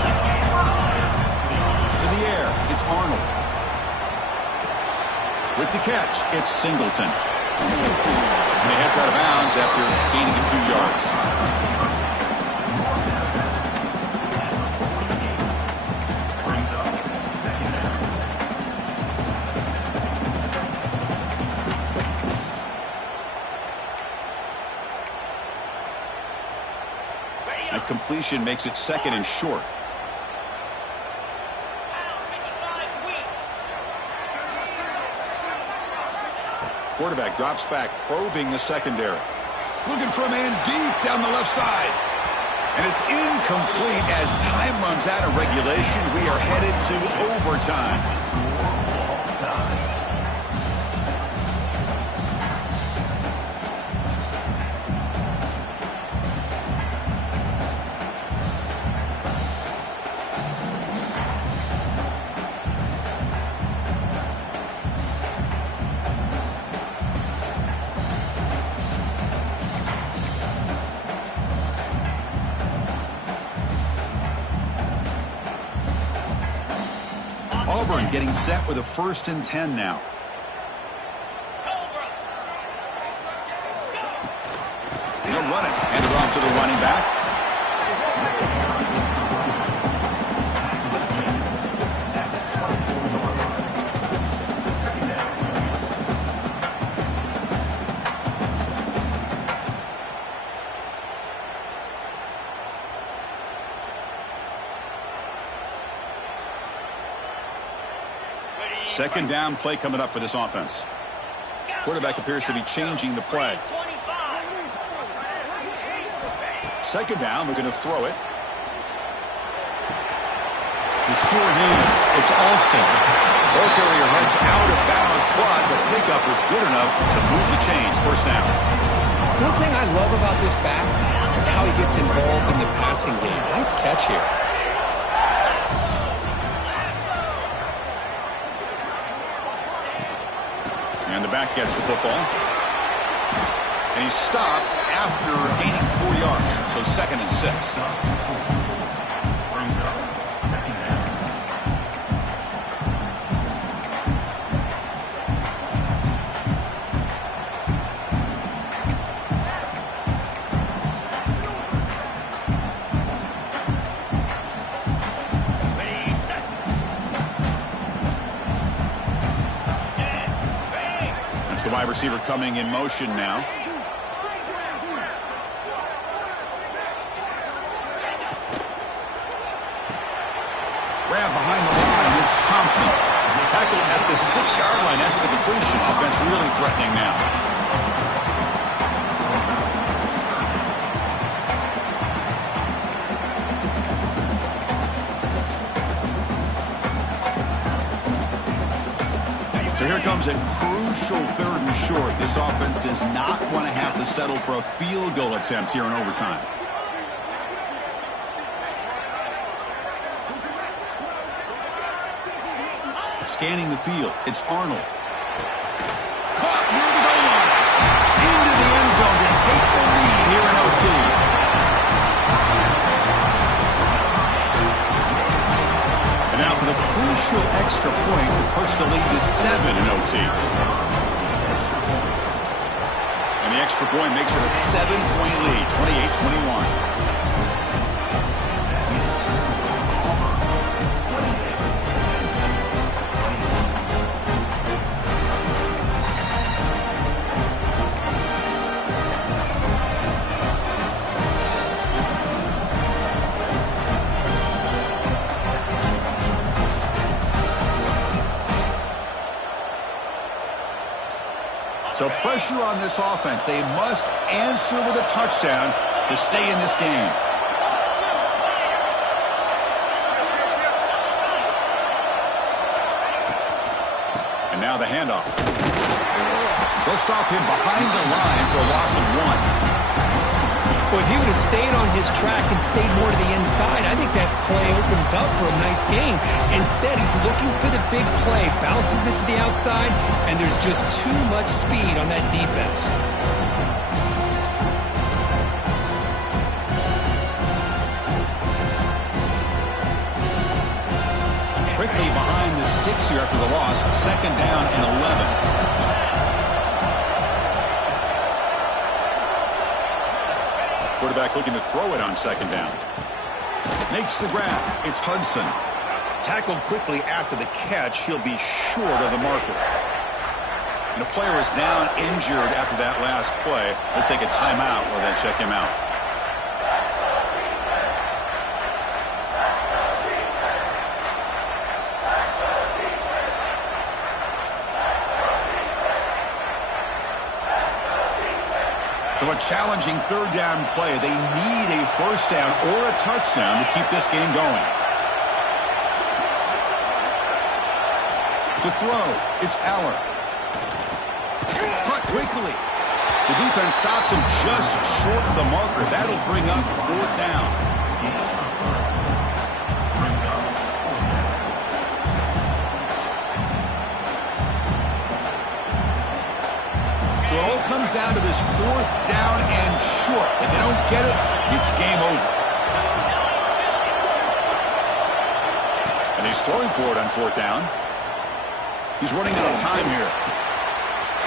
To the air. It's Arnold. With the catch, it's Singleton. And he heads out of bounds after gaining a few yards. Brings up 2nd down. That completion makes it 2nd and short. Quarterback drops back, probing the secondary. Looking for a man deep down the left side. And it's incomplete as time runs out of regulation. We are headed to overtime. Auburn getting set with a 1st and 10 now. He'll run it. Hand it off to the running back. Second down play coming up for this offense. Quarterback appears to be changing the play. Second down, we're going to throw it. The sure hands, it's Alston. Ball carrier heads out of bounds, but the pickup was good enough to move the chains. First down. One thing I love about this back is how he gets involved in the passing game. Nice catch here. And the back gets the football. And he's stopped after gaining 4 yards. So 2nd and 6. Brings up 2nd down. That's the wide receiver coming in motion now. Grab behind the line. It's Thompson. Tackled at the 6-yard line after the completion. Offense really threatening now. So here comes a crucial 3rd and short. This offense does not want to have to settle for a field goal attempt here in overtime. Scanning the field, it's Arnold. Caught near the goal line. Into the end zone to take the lead here in OT. And now for the crucial extra point to push the lead to 7 in OT. And the extra point makes it a 7-point lead, 28-21. So pressure on this offense. They must answer with a touchdown to stay in this game. And now the handoff. They'll stop him behind the line for a loss of 1. Well, if he would have stayed on his track and stayed more to the inside, I think that play opens up for a nice gain. Instead, he's looking for the big play, bounces it to the outside, and there's just too much speed on that defense. Quickly behind the sticks here after the loss, 2nd down and 11. Quarterback looking to throw it on 2nd down. Makes the grab. It's Hudson. Tackled quickly after the catch. He'll be short of the marker. And the player is down injured after that last play. We'll take a timeout while they check him out. So a challenging 3rd down play. They need a 1st down or a touchdown to keep this game going. To throw, it's Aller. Cut quickly. The defense stops him just short of the marker. That'll bring up 4th down. So it all comes down to this 4th down and short. If they don't get it, it's game over. And he's throwing for it on 4th down. He's running out of time here.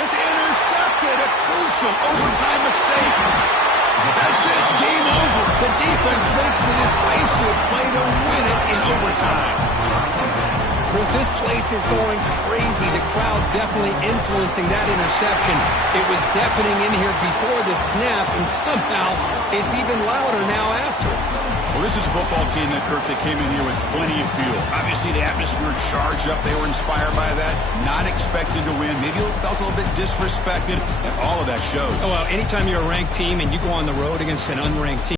It's intercepted. A crucial overtime mistake. That's it. Game over. The defense makes the decisive play to win it in overtime. Chris, this place is going crazy. The crowd definitely influencing that interception. It was deafening in here before the snap, and somehow it's even louder now after. Well, this is a football team that, Kirk, that came in here with plenty of fuel. Obviously, the atmosphere charged up. They were inspired by that. Not expected to win. Maybe felt a little bit disrespected, and all of that shows. Oh, well, anytime you're a ranked team and you go on the road against an unranked team,